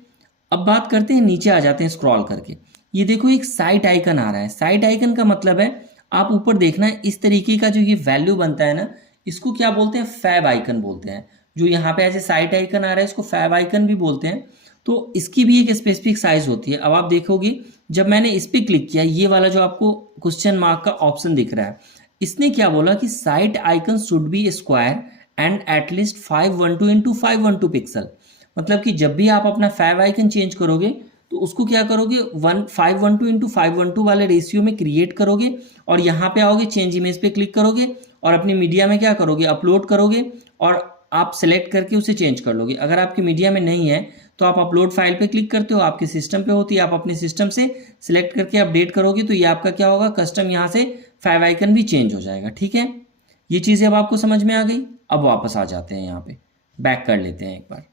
अब बात करते हैं, नीचे आ जाते हैं स्क्रॉल करके। ये देखो एक साइट आइकन आ रहा है। साइट आइकन का मतलब है, आप ऊपर देखना है इस तरीके का जो ये वैल्यू बनता है ना, इसको क्या बोलते हैं, फैब आइकन बोलते हैं। जो यहाँ पे ऐसे साइट आइकन आ रहा है, इसको फैब आइकन भी बोलते हैं। तो इसकी भी एक स्पेसिफिक साइज होती है। अब आप देखोगे जब मैंने इस पर क्लिक किया, ये वाला जो आपको क्वेश्चन मार्क का ऑप्शन दिख रहा है, इसने क्या बोला कि site icon should be square and at least 512 × 512 pixel. मतलब कि जब भी आप अपना फैब आइकन चेंज करोगे तो उसको क्या करोगे, 512 × 512 वाले रेशियो में क्रिएट करोगे, और यहाँ पे आओगे, चेंज इमेज पे क्लिक करोगे, और अपनी मीडिया में क्या करोगे, अपलोड करोगे, और आप सेलेक्ट करके उसे चेंज कर लोगे। अगर आपकी मीडिया में नहीं है तो आप अपलोड फाइल पे क्लिक करते हो, आपके सिस्टम पे होती है, आप अपने सिस्टम से सिलेक्ट करके अपडेट करोगे, तो ये आपका क्या होगा, कस्टम यहाँ से फैब आइकन भी चेंज हो जाएगा। ठीक है, ये चीज़ें अब आपको समझ में आ गई। अब वापस आ जाते हैं, यहाँ पे बैक कर लेते हैं एक बार।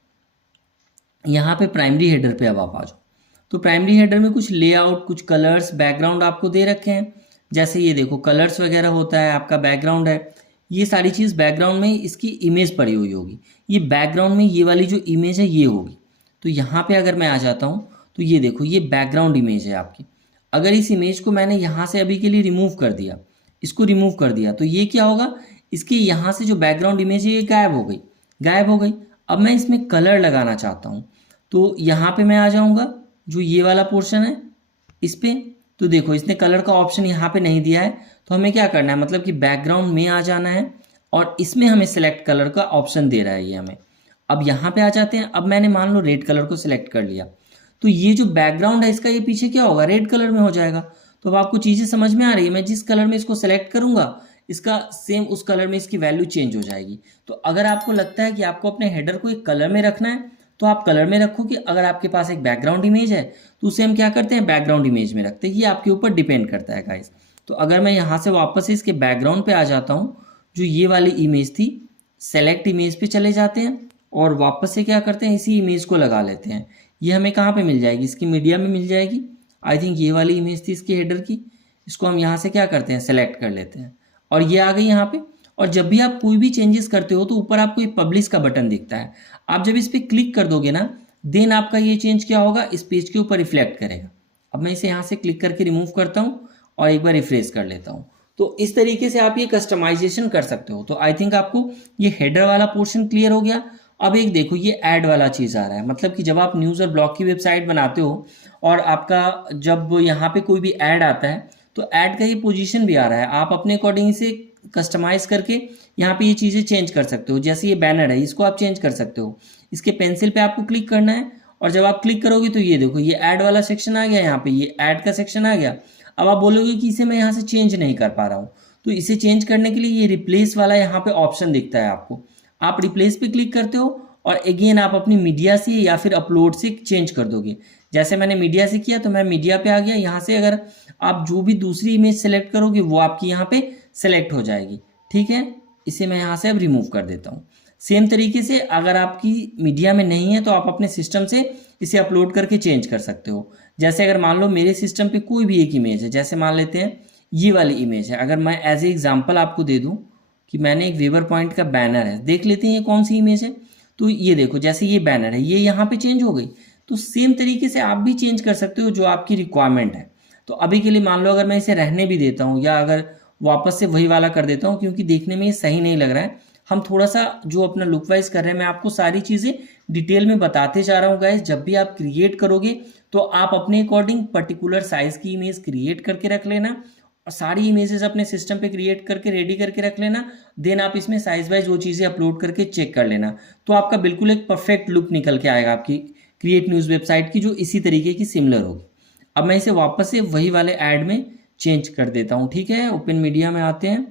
यहाँ पे प्राइमरी हेडर पे अब आप आ जाओ। तो प्राइमरी हेडर में कुछ लेआउट, कुछ कलर्स, बैकग्राउंड आपको दे रखे हैं। जैसे ये देखो कलर्स वगैरह होता है, आपका बैकग्राउंड है, ये सारी चीज़ बैकग्राउंड में इसकी इमेज पड़ी हुई होगी। ये बैकग्राउंड में ये वाली जो इमेज है ये होगी। तो यहाँ पे अगर मैं आ जाता हूँ तो ये देखो ये बैकग्राउंड इमेज है आपकी। अगर इस इमेज को मैंने यहाँ से अभी के लिए रिमूव कर दिया, इसको रिमूव कर दिया, तो ये क्या होगा, इसके यहाँ से जो बैकग्राउंड इमेज है ये गायब हो गई, गायब हो गई। अब मैं इसमें कलर लगाना चाहता हूँ, तो यहाँ पे मैं आ जाऊँगा, जो ये वाला पोर्शन है इस पे, तो देखो इसने कलर का ऑप्शन यहाँ पे नहीं दिया है। तो हमें क्या करना है, मतलब कि बैकग्राउंड में आ जाना है, और इसमें हमें सेलेक्ट कलर का ऑप्शन दे रहा है ये हमें। अब यहाँ पे आ जाते हैं। अब मैंने मान लो रेड कलर को सिलेक्ट कर लिया, तो ये जो बैकग्राउंड है इसका ये पीछे क्या होगा, रेड कलर में हो जाएगा। तो अब आपको चीज़ें समझ में आ रही है, मैं जिस कलर में इसको सेलेक्ट करूंगा इसका सेम उस कलर में इसकी वैल्यू चेंज हो जाएगी। तो अगर आपको लगता है कि आपको अपने हेडर को एक कलर में रखना है तो आप कलर में रखो, कि अगर आपके पास एक बैकग्राउंड इमेज है तो उसे हम क्या करते हैं, बैकग्राउंड इमेज में रखते हैं। ये आपके ऊपर डिपेंड करता है गाइस। तो अगर मैं यहाँ से वापस से इसके बैकग्राउंड पे आ जाता हूँ, जो ये वाली इमेज थी, सेलेक्ट इमेज पे चले जाते हैं, और वापस से क्या करते हैं, इसी इमेज को लगा लेते हैं। ये हमें कहाँ पे मिल जाएगी, इसकी मीडिया में मिल जाएगी। आई थिंक ये वाली इमेज थी इसकी हेडर की। इसको हम यहाँ से क्या करते हैं, सेलेक्ट कर लेते हैं। और ये आ गई यहाँ पे। और जब भी आप कोई भी चेंजेस करते हो तो ऊपर आपको एक पब्लिश का बटन दिखता है, आप जब इस पर क्लिक कर दोगे ना, देन आपका ये चेंज क्या होगा, इस पेज के ऊपर रिफ्लेक्ट करेगा। अब मैं इसे यहाँ से क्लिक करके रिमूव करता हूँ और एक बार रिफ्रेश कर लेता हूँ। तो इस तरीके से आप ये कस्टमाइजेशन कर सकते हो। तो आई थिंक आपको ये हेडर वाला पोर्शन क्लियर हो गया। अब एक देखो ये ऐड वाला चीज़ आ रहा है, मतलब कि जब आप न्यूज़ और ब्लॉग की वेबसाइट बनाते हो और आपका जब यहाँ पे कोई भी ऐड आता है तो ऐड का ये पोजीशन भी आ रहा है, आप अपने अकॉर्डिंग से कस्टमाइज करके यहाँ पे ये चीज़ें चेंज कर सकते हो। जैसे ये बैनर है, इसको आप चेंज कर सकते हो। इसके पेंसिल पे आपको क्लिक करना है और जब आप क्लिक करोगे तो ये देखो ये ऐड वाला सेक्शन आ गया, यहाँ पे ये ऐड का सेक्शन आ गया। अब आप बोलोगे कि इसे मैं यहाँ से चेंज नहीं कर पा रहा हूँ, तो इसे चेंज करने के लिए ये रिप्लेस वाला यहाँ पे ऑप्शन दिखता है आपको, आप रिप्लेस पे क्लिक करते हो और अगेन आप अपनी मीडिया से या फिर अपलोड से चेंज कर दोगे। जैसे मैंने मीडिया से किया तो मैं मीडिया पे आ गया, यहाँ से अगर आप जो भी दूसरी इमेज सेलेक्ट करोगे वो आपकी यहाँ पे सेलेक्ट हो जाएगी। ठीक है, इसे मैं यहाँ से अब रिमूव कर देता हूँ। सेम तरीके से अगर आपकी मीडिया में नहीं है तो आप अपने सिस्टम से इसे अपलोड करके चेंज कर सकते हो। जैसे अगर मान लो मेरे सिस्टम पे कोई भी एक इमेज है, जैसे मान लेते हैं ये वाली इमेज है, अगर मैं एज ए एग्जाम्पल आपको दे दूँ कि मैंने एक वेबर पॉइंट का बैनर है, देख लेते हैं ये कौन सी इमेज है। तो ये देखो जैसे ये बैनर है, ये यहाँ पे चेंज हो गई। तो सेम तरीके से आप भी चेंज कर सकते हो जो आपकी रिक्वायरमेंट है। तो अभी के लिए मान लो अगर मैं इसे रहने भी देता हूँ या अगर वापस से वही वाला कर देता हूँ, क्योंकि देखने में ये सही नहीं लग रहा है, हम थोड़ा सा जो अपना लुक वाइज कर रहे हैं, मैं आपको सारी चीज़ें डिटेल में बताते जा रहा हूँ गाइस। जब भी आप क्रिएट करोगे तो आप अपने अकॉर्डिंग पर्टिकुलर साइज़ की इमेज क्रिएट करके रख लेना और सारी इमेजेस अपने सिस्टम पे क्रिएट करके रेडी करके रख लेना। देन आप इसमें साइज वाइज वो चीज़ें अपलोड करके चेक कर लेना, तो आपका बिल्कुल एक परफेक्ट लुक निकल के आएगा आपकी क्रिएट न्यूज़ वेबसाइट की, जो इसी तरीके की सिमिलर होगी। अब मैं इसे वापस से वही वाले ऐड में चेंज कर देता हूँ। ठीक है, ओपन मीडिया में आते हैं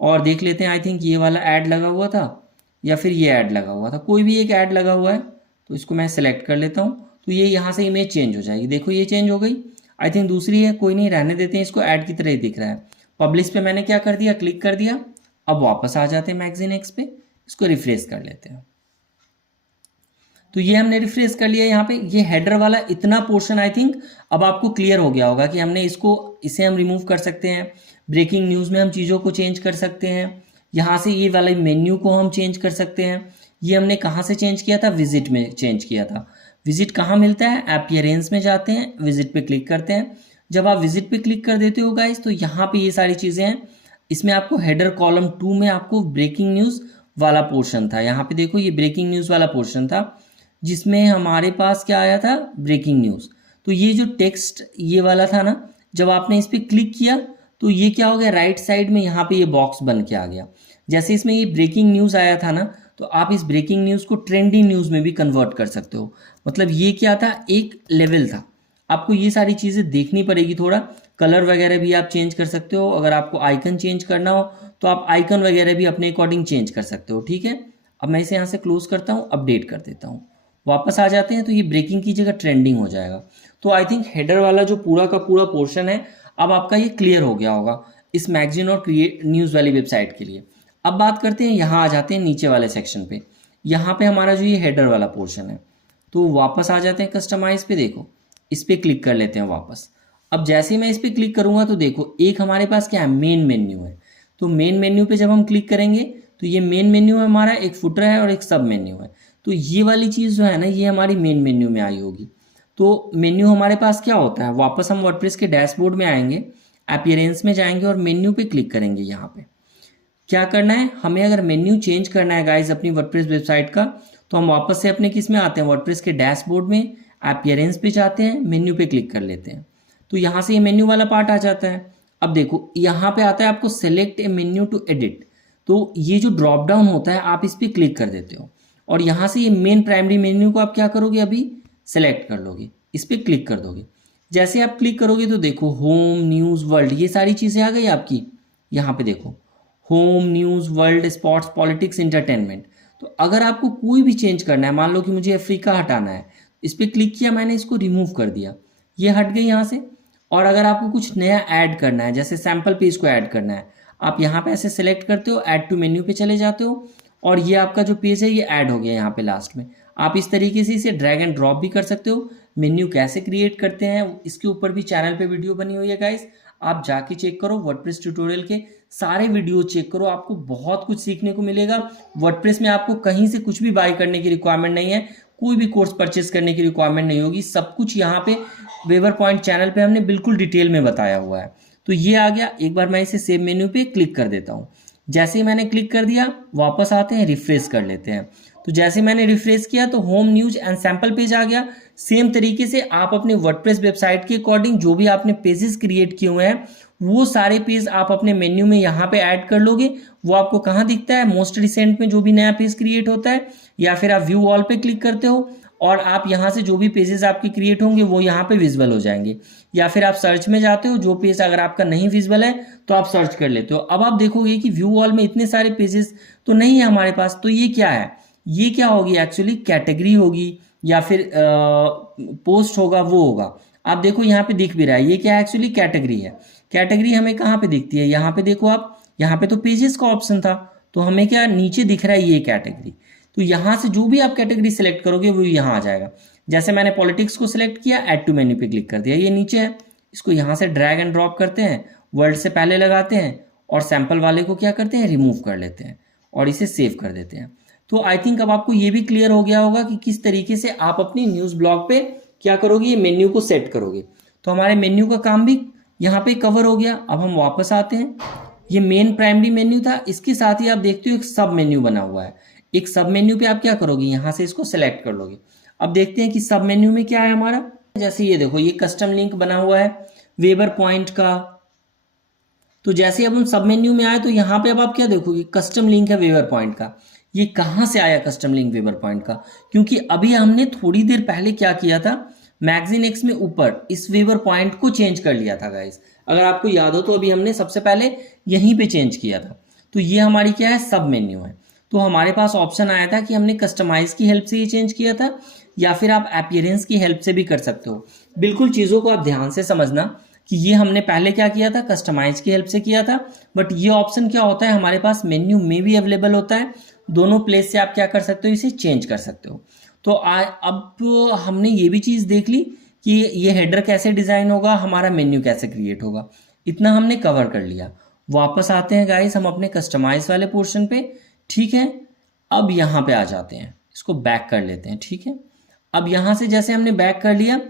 और देख लेते हैं। आई थिंक ये वाला ऐड लगा हुआ था या फिर ये ऐड लगा हुआ था, कोई भी एक ऐड लगा हुआ है, तो इसको मैं सेलेक्ट कर लेता हूँ। तो ये यहाँ से इमेज चेंज हो जाएगी, देखो ये चेंज हो गई। आई थिंक दूसरी है, कोई नहीं, रहने देते हैं इसको, ऐड की तरह ही दिख रहा है। पब्लिश पे मैंने क्या कर दिया, क्लिक कर दिया। अब वापस आ जाते हैं मैगजीन एक्स पे, इसको रिफ्रेश कर लेते हैं। तो ये हमने रिफ्रेश कर लिया। यहाँ पे ये हेडर वाला इतना पोर्शन आई थिंक अब आपको क्लियर हो गया होगा कि हमने इसे हम रिमूव कर सकते हैं। ब्रेकिंग न्यूज़ में हम चीज़ों को चेंज कर सकते हैं। यहाँ से ये वाले मेन्यू को हम चेंज कर सकते हैं। ये हमने कहाँ से चेंज किया था, विजिट में चेंज किया था। विजिट कहाँ मिलता है, अपीयरेंस में जाते हैं, विजिट पे क्लिक करते हैं। जब आप विजिट पे क्लिक कर देते हो गाइस तो यहाँ पे ये सारी चीज़ें हैं। इसमें आपको हेडर कॉलम 2 में आपको ब्रेकिंग न्यूज़ वाला पोर्शन था। यहाँ पे देखो ये ब्रेकिंग न्यूज़ वाला पोर्शन था जिसमें हमारे पास क्या आया था, ब्रेकिंग न्यूज़। तो ये जो टेक्स्ट ये वाला था ना, जब आपने इस पर क्लिक किया तो ये क्या हो गया, राइट साइड में यहाँ पे ये बॉक्स बन के आ गया। जैसे इसमें ये ब्रेकिंग न्यूज़ आया था ना, तो आप इस ब्रेकिंग न्यूज़ को ट्रेंडिंग न्यूज़ में भी कन्वर्ट कर सकते हो। मतलब ये क्या था, एक लेवल था। आपको ये सारी चीज़ें देखनी पड़ेगी, थोड़ा कलर वगैरह भी आप चेंज कर सकते हो। अगर आपको आइकन चेंज करना हो तो आप आइकन वगैरह भी अपने अकॉर्डिंग चेंज कर सकते हो। ठीक है, अब मैं इसे यहाँ से क्लोज करता हूँ, अपडेट कर देता हूँ, वापस आ जाते हैं। तो ये ब्रेकिंग की जगह ट्रेंडिंग हो जाएगा। तो आई थिंक हेडर वाला जो पूरा का पूरा पोर्शन है अब आपका ये क्लियर हो गया होगा इस मैगजीन और क्रिएट न्यूज़ वाली वेबसाइट के लिए। अब बात करते हैं, यहाँ आ जाते हैं नीचे वाले सेक्शन पे। यहाँ पे हमारा जो ये हेडर वाला पोर्शन है, तो वापस आ जाते हैं कस्टमाइज पे। देखो इस पर क्लिक कर लेते हैं वापस। अब जैसे ही मैं इस पर क्लिक करूँगा तो देखो एक हमारे पास क्या है, मेन मेन्यू है। तो मेन मेन्यू पे जब हम क्लिक करेंगे तो ये मेन मेन्यू है हमारा, एक फुटर है और एक सब मेन्यू है। तो ये वाली चीज़ जो है ना, ये हमारी मेन मेन्यू में आई होगी। तो मेन्यू हमारे पास क्या होता है, वापस हम वर्डप्रेस के डैशबोर्ड में आएंगे, अपीयरेंस में जाएंगे और मेन्यू पे क्लिक करेंगे। यहाँ पे क्या करना है, हमें अगर मेन्यू चेंज करना है गाइज अपनी वर्डप्रेस वेबसाइट का, तो हम वापस से अपने किस में आते हैं, वर्डप्रेस के डैशबोर्ड में, अपीयरेंस पे जाते हैं, मेन्यू पे क्लिक कर लेते हैं। तो यहाँ से ये मेन्यू वाला पार्ट आ जाता है। अब देखो यहाँ पे आता है आपको select a menu to edit. तो ये जो ड्रॉप डाउन होता है आप इस पर क्लिक कर देते हो और यहाँ से ये मेन प्राइमरी मेन्यू को आप क्या करोगे, अभी सेलेक्ट कर लोगे, इस पर क्लिक कर दोगे। जैसे आप क्लिक करोगे तो देखो होम, न्यूज़, वर्ल्ड, ये सारी चीज़ें आ गई आपकी। यहाँ पे देखो home, news, world, sports, politics, entertainment. तो अगर आपको कोई भी चेंज करना है, मान लो कि मुझे अफ्रीका हटाना है, इस पर क्लिक किया मैंने, इसको रिमूव कर दिया, ये हट गई यहाँ से। और अगर आपको कुछ नया ऐड करना है, जैसे सैम्पल पेज को ऐड करना है, आप यहाँ पे ऐसे सेलेक्ट करते हो, ऐड टू मेन्यू पे चले जाते हो और ये आपका जो पेज है ये ऐड हो गया यहाँ पे लास्ट में। आप इस तरीके से इसे ड्रैग एंड ड्रॉप भी कर सकते हो। मेन्यू कैसे क्रिएट करते हैं इसके ऊपर भी चैनल पे वीडियो बनी हुई है गाइस, आप जाके चेक करो, वर्डप्रेस ट्यूटोरियल के सारे वीडियो चेक करो, आपको बहुत कुछ सीखने को मिलेगा। वर्डप्रेस में आपको कहीं से कुछ भी बाय करने की रिक्वायरमेंट नहीं है, कोई भी कोर्स परचेस करने की रिक्वायरमेंट नहीं होगी, सब कुछ यहाँ पे वेवर पॉइंट चैनल पे हमने बिल्कुल डिटेल में बताया हुआ है। तो ये आ गया। एक बार मैं इसे सेव मेन्यू पे क्लिक कर देता हूँ। जैसे ही मैंने क्लिक कर दिया, वापस आते हैं, रिफ्रेश कर लेते हैं। तो जैसे मैंने रिफ्रेश किया तो home news and sample page आ गया। सेम तरीके से आप अपने वर्डप्रेस वेबसाइट के अकॉर्डिंग जो भी आपने पेजेस क्रिएट किए हुए हैं वो सारे पेज आप अपने मेन्यू में यहाँ पे ऐड कर लोगे। वो आपको कहाँ दिखता है, मोस्ट रिसेंट में जो भी नया पेज क्रिएट होता है, या फिर आप व्यू ऑल पे क्लिक करते हो और आप यहाँ से जो भी पेजेस आपके क्रिएट होंगे वो यहाँ पे विजिबल हो जाएंगे। या फिर आप सर्च में जाते हो, जो पेज अगर आपका नहीं विजिबल है तो आप सर्च कर लेते हो। अब आप देखोगे कि व्यू ऑल में इतने सारे पेजेस तो नहीं है हमारे पास। तो ये क्या है, ये क्या होगी एक्चुअली, कैटेगरी होगी या फिर पोस्ट होगा, वो होगा। आप देखो यहाँ पे दिख भी रहा है, ये क्या है एक्चुअली कैटेगरी है। कैटेगरी हमें कहाँ पे दिखती है, यहाँ पे देखो आप, यहाँ पे तो पेजेस का ऑप्शन था, तो हमें क्या नीचे दिख रहा है ये कैटेगरी। तो यहाँ से जो भी आप कैटेगरी सेलेक्ट करोगे वो यहाँ आ जाएगा। जैसे मैंने पॉलिटिक्स को सिलेक्ट किया, ऐड टू मेन्यू पे क्लिक कर दिया, ये नीचे है। इसको यहाँ से ड्रैग एंड ड्रॉप करते हैं, वर्ड से पहले लगाते हैं और सैंपल वाले को क्या करते हैं, रिमूव कर लेते हैं और इसे सेव कर देते हैं। तो आई थिंक अब आपको ये भी क्लियर हो गया होगा कि किस तरीके से आप अपनी न्यूज़ ब्लॉग पे क्या करोगे, ये मेन्यू को सेट करोगे। तो हमारे मेन्यू का काम भी यहाँ पे कवर हो गया। अब हम वापस आते हैं, ये मेन प्राइमरी मेन्यू था, इसके साथ ही आप देखते हो एक सब मेन्यू बना हुआ है। एक सब मेन्यू पे आप क्या करोगे, यहाँ से इसको सेलेक्ट कर लोगे। अब देखते हैं कि सब मेन्यू में क्या है हमारा। जैसे ये देखो, ये कस्टम लिंक बना हुआ है वेबर पॉइंट का। तो जैसे अब हम सब मेन्यू में आए तो यहाँ पे अब आप क्या देखोगे, कस्टम लिंक है वेबर पॉइंट का। ये कहाँ से आया कस्टम लिंक वेबर पॉइंट का, क्योंकि अभी हमने थोड़ी देर पहले क्या किया था, मैगजीन एक्स में ऊपर इस वेबर पॉइंट को चेंज कर लिया था गाइस। अगर आपको याद हो तो अभी हमने सबसे पहले यहीं पे चेंज किया था। तो ये हमारी क्या है, सब मेन्यू है। तो हमारे पास ऑप्शन आया था कि हमने कस्टमाइज की हेल्प से ये चेंज किया था, या फिर आप अपीयरेंस की हेल्प से भी कर सकते हो। बिल्कुल चीज़ों को आप ध्यान से समझना कि ये हमने पहले क्या किया था, कस्टमाइज की हेल्प से किया था। बट ये ऑप्शन क्या होता है, हमारे पास मेन्यू में भी अवेलेबल होता है। दोनों प्लेस से आप क्या कर सकते हो, इसे चेंज कर सकते हो। तो अब हमने ये भी चीज़ देख ली कि ये हेडर कैसे डिज़ाइन होगा, हमारा मेन्यू कैसे क्रिएट होगा, इतना हमने कवर कर लिया। वापस आते हैं गाइस हम अपने कस्टमाइज वाले पोर्शन पे, ठीक है। अब यहाँ पे आ जाते हैं, इसको बैक कर लेते हैं, ठीक है। अब यहाँ से जैसे हमने बैक कर लिया